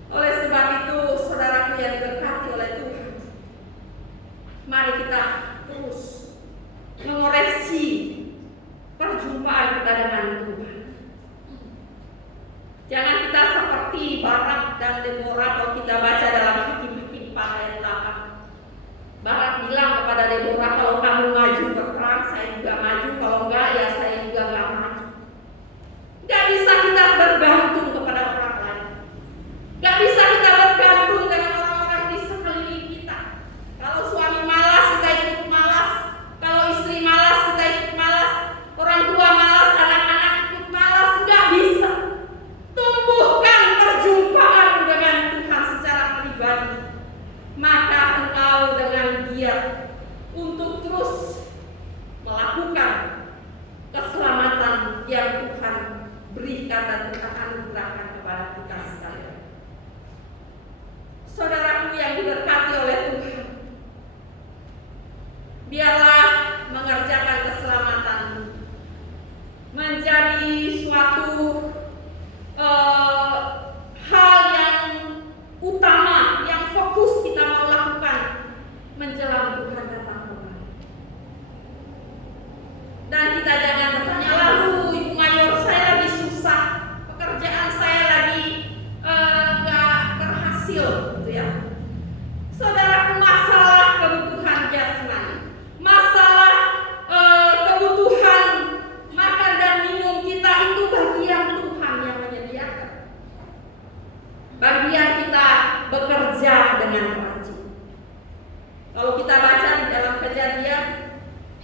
Oleh sebab itu, saudaraku yang diberkati oleh Tuhan, mari kita terus mengoreksi perjumpaan kita dengan Tuhan. Jangan kita seperti Barak dan Deborah. Kalau kita baca dalam Hakim-Hakim ayat 8, Barak bilang kepada Deborah, kalau kamu maju berperang, saya juga maju. Kalau enggak, ya saya juga enggak maju. Enggak bisa kita bergantung kepada orang lain. Enggak bisa kita bergantung dengan orang-orang di sekeliling kita. Kalau suami malas, kita ikut malas. Kalau istri malas, kita ikut malas. Orang tua malas, anak-anak ikut malas. Enggak bisa. Tumbuhkan perjumpaan dengan Tuhan secara pribadi, maka engkau dengan giat untuk terus melakukan keselamatan yang Tuhan berikan dan Tuhan anugerahkan kepada kita sekalian. Saudaraku yang diberkati oleh Tuhan, biarlah mengerjakan keselamatan menjadi suatu hal yang utama, yang fokus kita mau lakukan menjelang Tuhan datang kembali. Dan kita jangan bertanya, lalu Ibu Mayor, saya lagi susah, pekerjaan saya lagi nggak berhasil, gitu ya. Saudaraku, masalah kebutuhan jasmani, masalah kebutuhan makan dan minum kita itu bagian Tuhan yang menyediakan. Bagian kita bekerja dengan rajin. Kalau kita baca di dalam Kejadian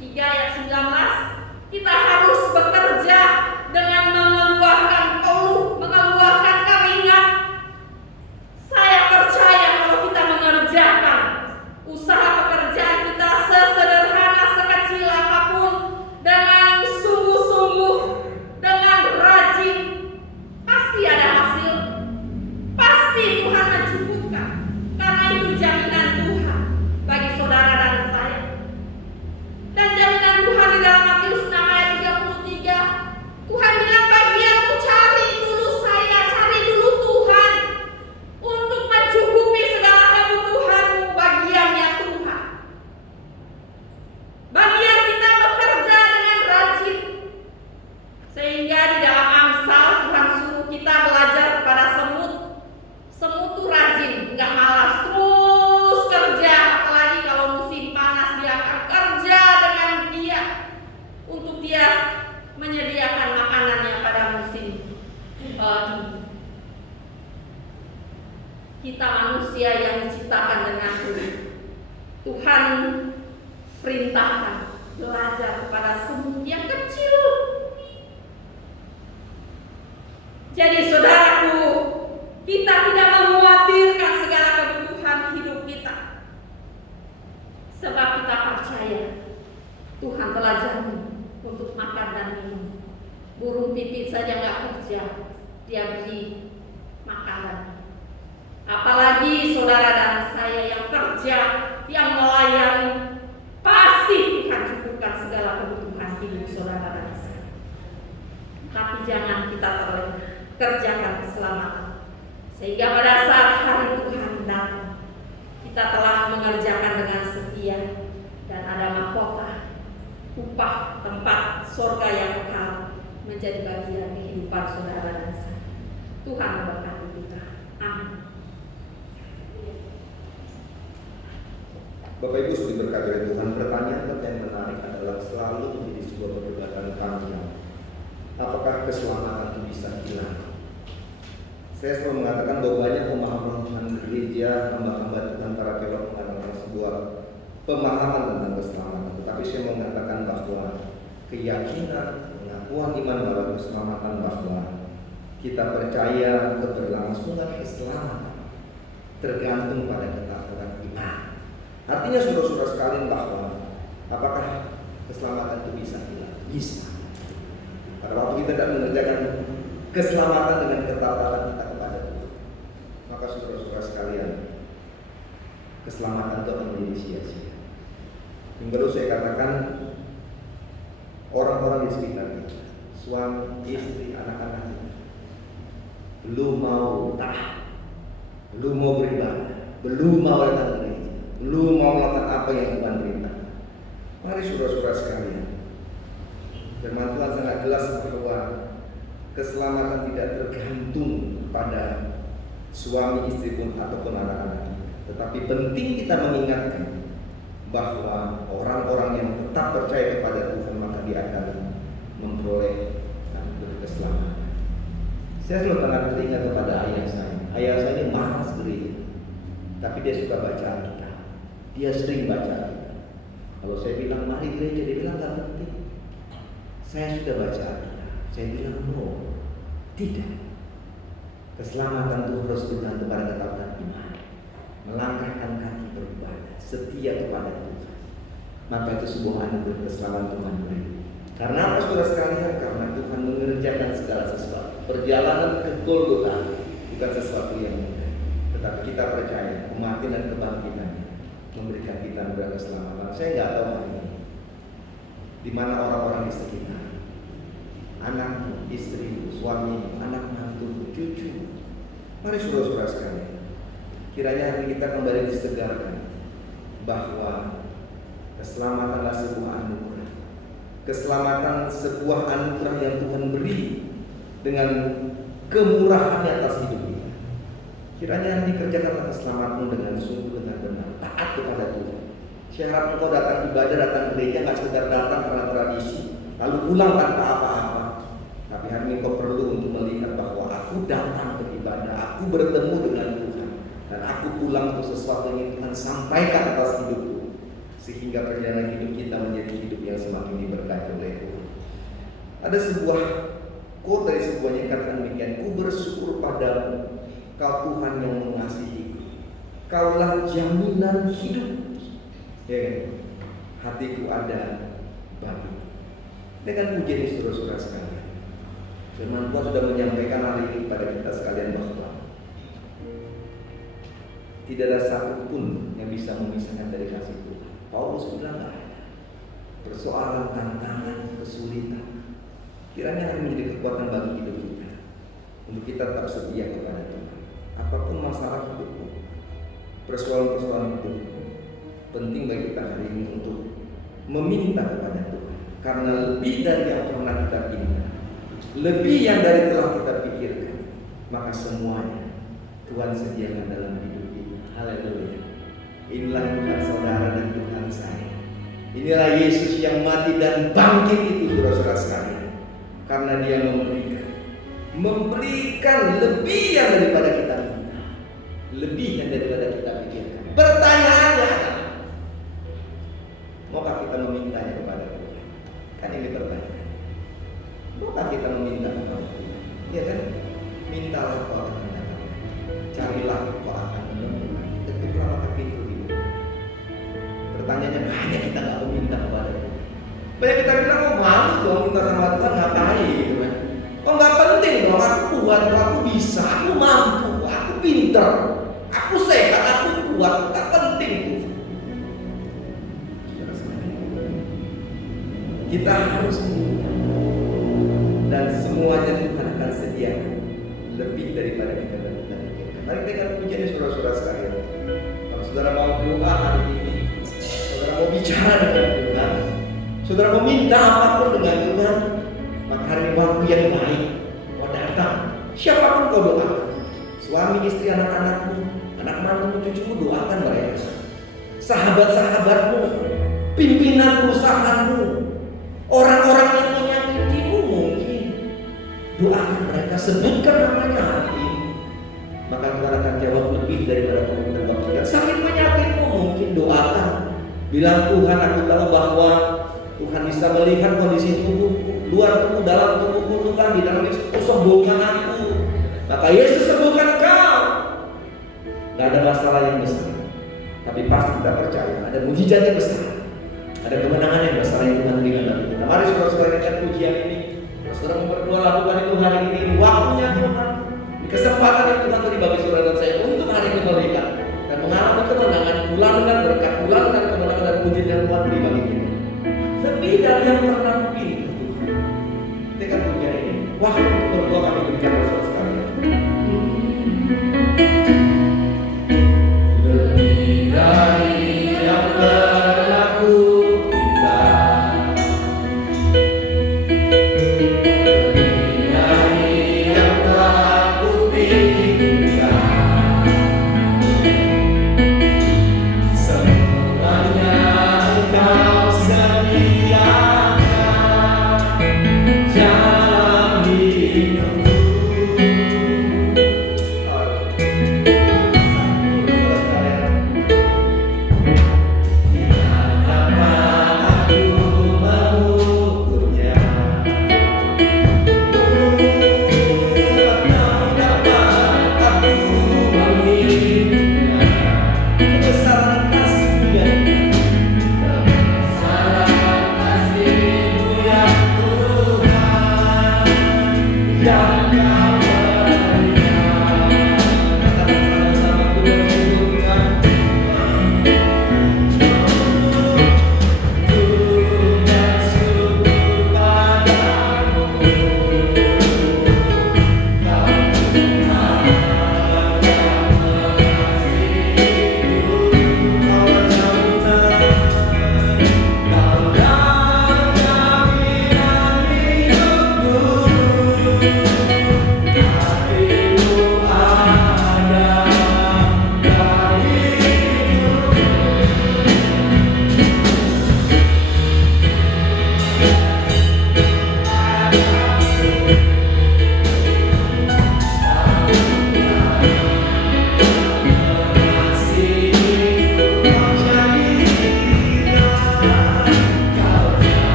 3 ayat 19, kita harus bekerja dengan mengeluarkan keluh, mengeluarkan keringat. Saya percaya kalau kita mengerjakan usaha pekerjaan kita sesederhana, sekecil apapun, dengan sungguh-sungguh, dengan rajin, pasti ada hasil. Pasti Tuhan mencukupkan. Karena itu jaminan kita manusia yang diciptakan dengan Tuhan perintahkan belajar kepada semut yang kecil. Jadi saudaraku, kita tidak mengkhawatirkan segala kebutuhan hidup kita, sebab kita percaya Tuhan telah jamin untuk makan dan minum. Burung pipit saja nggak kerja, dia beli makanan. Apalagi saudara dan saya yang kerja, yang melayani, pasti Tuhan cukupkan segala kebutuhan hidup saudara dan saya. Tapi jangan kita terlena, kerjakan keselamatan, sehingga pada saat hari Tuhan datang, kita telah mengerjakan dengan setia dan ada mahkota, upah, tempat surga yang kekal menjadi bagian kehidupan saudara dan saya. Tuhan memberkati kita. Amin. Bapak Ibu sudah diberkati oleh Tuhan. Pertanyaan yang menarik adalah selalu menjadi sebuah perdebatan kami. Apakah keselamatan itu bisa hilang? Saya selalu mengatakan bahwa banyak pemahaman gereja, hamba-hamba Tuhan, para teolog mengatakan sebuah pemahaman tentang keselamatan. Tetapi saya mengatakan bahwa keyakinan, pengakuan iman bahwa keselamatan, bahwa kita percaya keberlangsungan keselamatan tergantung pada ketaatan iman. Artinya saudara-saudara sekalian bahwa apakah keselamatan itu bisa hilang? Bisa. Pada waktu kita tidak mengerjakan keselamatan dengan ketaatan kita kepada Tuhan, maka saudara-saudara sekalian, keselamatan itu akan menjadi sia-sia. Yang baru saya katakan, orang-orang di sekitar kita, suami, istri, anak-anak kita, belum mau taat, belum mau beribadah, belum mau datang gereja, belum mau melakukan apa yang Tuhan perintahkan. Mari saudara-saudara sekalian, firman Tuhan sangat jelas bahwa keselamatan tidak tergantung pada suami, istri pun ataupun anak-anak kita. Tetapi penting kita mengingatkan bahwa orang-orang yang tetap percaya kepada Tuhan, maka dia akan memperoleh dan berkeselamatan. Saya selalu pernah teringat kepada ayah saya. Ayah saya ini malas gereja, tapi dia suka baca Alkitab. Dia sering baca Alkitab. Kalau saya bilang mari gereja, dia bilang gak penting. Saya sudah baca Alkitab. Saya bilang no, tidak. Keselamatan itu harus bergantung pada ketaatan iman, melangkahkan kaki beribadah, setia kepada Tuhan. Maka itu sebuah anugerah keselamatan Tuhan beri. Karena apa saudara sekalian? Karena Tuhan mengerjakan segala sesuatu. Perjalanan ke Golgota bukan sesuatu yang mudah, tetapi kita percaya kematian dan kebangkitannya memberikan kita anugerah keselamatan. Saya nggak tahu hari ini di mana orang-orang di sekitar, anakmu, istrimu, suamimu, anak mantu, cucu. Mari saudara-saudara sekalian, kiranya hari kita kembali disegarkan bahwa keselamatanlah sebuah anugerah. Keselamatan sebuah anugerah yang Tuhan beri dengan kemurahannya atas hidup kita. Kiranya dikerjakanlah keselamatanmu dengan sungguh, dengan benar, taat kepada Tuhan. Saya harap engkau datang ibadah, datang gereja nggak sekedar datang karena tradisi, lalu pulang tanpa apa-apa. Tapi hari ini kau perlu untuk melihat bahwa aku datang beribadah, aku bertemu dengan Tuhan, dan aku pulang untuk sesuatu yang Tuhan sampaikan atas hidupku, sehingga perjalanan hidup kita menjadi hidup yang semakin diberkati oleh Tuhan. Ada sebuah quote dari sebuah yang katakan demikian, ku bersyukur padamu, kau Tuhan yang mengasihiku, kaulah jaminan hidup. Ya kan? Hatiku ada bagi. Dengan pujian ini saudara-saudara sekalian, firman Tuhan sudah menyampaikan hari ini kepada kita sekalian bahwa tidak ada satu pun yang bisa memisahkan dari kasih Tuhan. Paulus bilang gak ada. Persoalan, tantangan, kesulitan, kiranya akan menjadi kekuatan bagi hidup kita untuk kita tetap setia kepada Tuhan. Apapun masalah hidupmu, persoalan-persoalan hidupmu, penting bagi kita hari ini untuk meminta kepada Tuhan. Karena lebih dari yang pernah kita pinta, lebih yang dari telah kita pikirkan, maka semuanya Tuhan sediakan dalam hidup kita. Haleluya. Inilah Tuhan saudara dan Tuhan saya. Inilah Yesus yang mati dan bangkit itu, saudara-saudara sekalian. Karena dia memberikan lebih yang daripada kita minta, lebih daripada kita pikirkan. Pertanyaannya adalah, maukah kita memintanya kepada Tuhan? Kan ini pertanyaan. Maukah kita meminta kepada Tuhan? Ya kan? Mintalah kau akan mendapatkan, carilah kau akan menemukan, ketuklah maka pintu hidup. Pertanyaannya, banyak kita nggak meminta kepada Tuhan. Banyak kita bilang, oh malu dong minta sama Tuhan, ngapain gitu kan? Oh nggak penting dong, aku kuat, aku bisa, aku mampu, aku pintar, aku sehat, aku kuat, nggak penting tuh. Kita harus minta, dan semuanya Tuhan akan sediakan lebih daripada kita lakukan. Mari kita pujian saudara-saudara sekalian. Kalau saudara mau doa hari ini, saudara mau bicara dengan Tuhan, saudara mau minta apapun dengan Tuhan, maka hari ini waktu yang baik kau datang. Siapapun kau doakan, suami, istri, anak-anakmu, anak mantumu, cucumu, doakan mereka. Sahabat-sahabatmu, pimpinan perusahaanmu, orang-orang yang menyakitimu mungkin, doakan mereka, sebutkan namanya hari ini. Maka Tuhan akan jawab lebih daripada permintaan kita. Sakit penyakitmu mungkin, doakan. Bilang, Tuhan, aku tahu bahwa Tuhan bisa melihat kondisi tubuhku, luar tubuh, dalam tubuhku, Tuhan di dalam itu, sembuhkan aku. Maka Yesus sembuhkan kau. Gak ada masalah yang besar, tapi pasti kita percaya ada mujizat yang besar, ada kemenangan yang besar yang Tuhan berikan bagi kita. Mari saudara-saudara dengarkan pujian ini. Saudara mau berdoa, lakukan itu hari ini. Waktunya Tuhan, di kesempatan yang Tuhan beri bagi saudara dan saya untuk hari ini melihat dan mengalami kemenangan, pulang dengan berkat, pulang dengan kemenangan dan pujian yang Tuhan beri bagi kita. Lebih dari yang pernah mungkin. Dengan pujian ini, waktu untuk berdoa kami berikan saudara sekalian. Lebih dari yang pernah kita, lebih dari yang telah kupikirkan.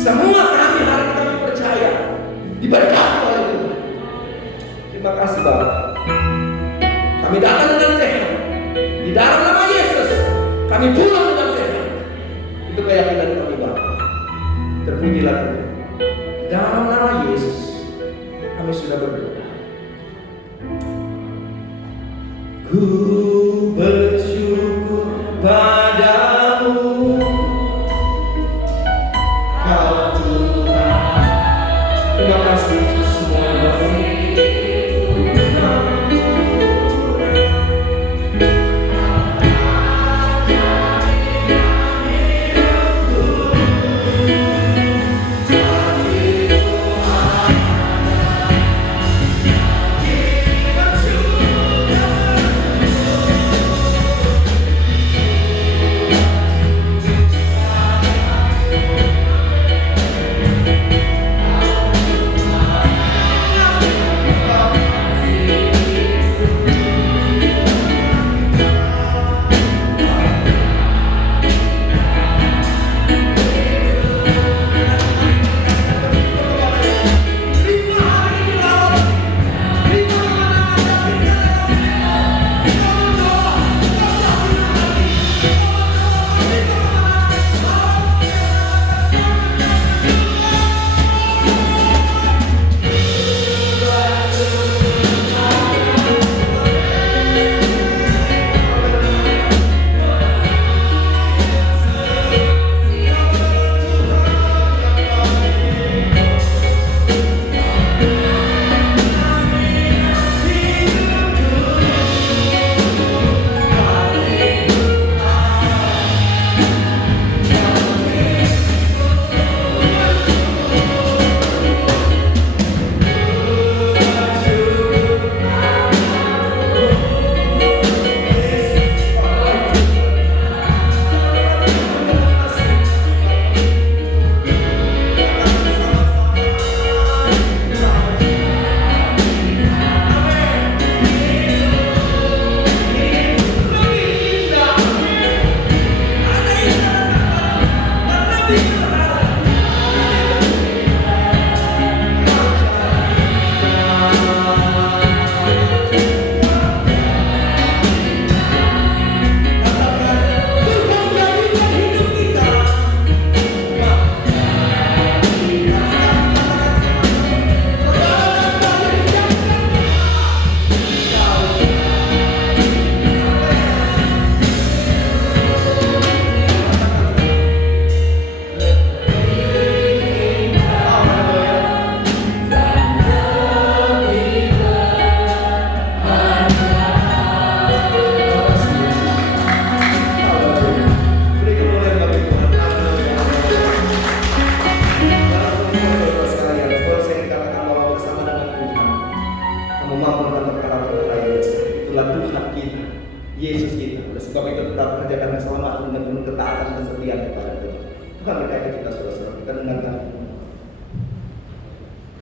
Semua kami hari ini kami percaya diberkati oleh Tuhan. Terima kasih Bapak. Kami datang dengan sehat. Di dalam nama Yesus kami pulang dengan sehat. Itu keyakinan kami Bapak. Terpujilah Tuhan. Di dalam nama Yesus kami sudah berdoa. Ku bersyukur padamu, Kau Tuhan. Terima kasih semua Bapak. Yesus kita. Oleh sebab itu tetap kerjakan keselamatan dengan penuh ketaatan dan kesetiaan kepada Tuhan. Tuhan berkati kita saudara-saudara. Kita dengarkan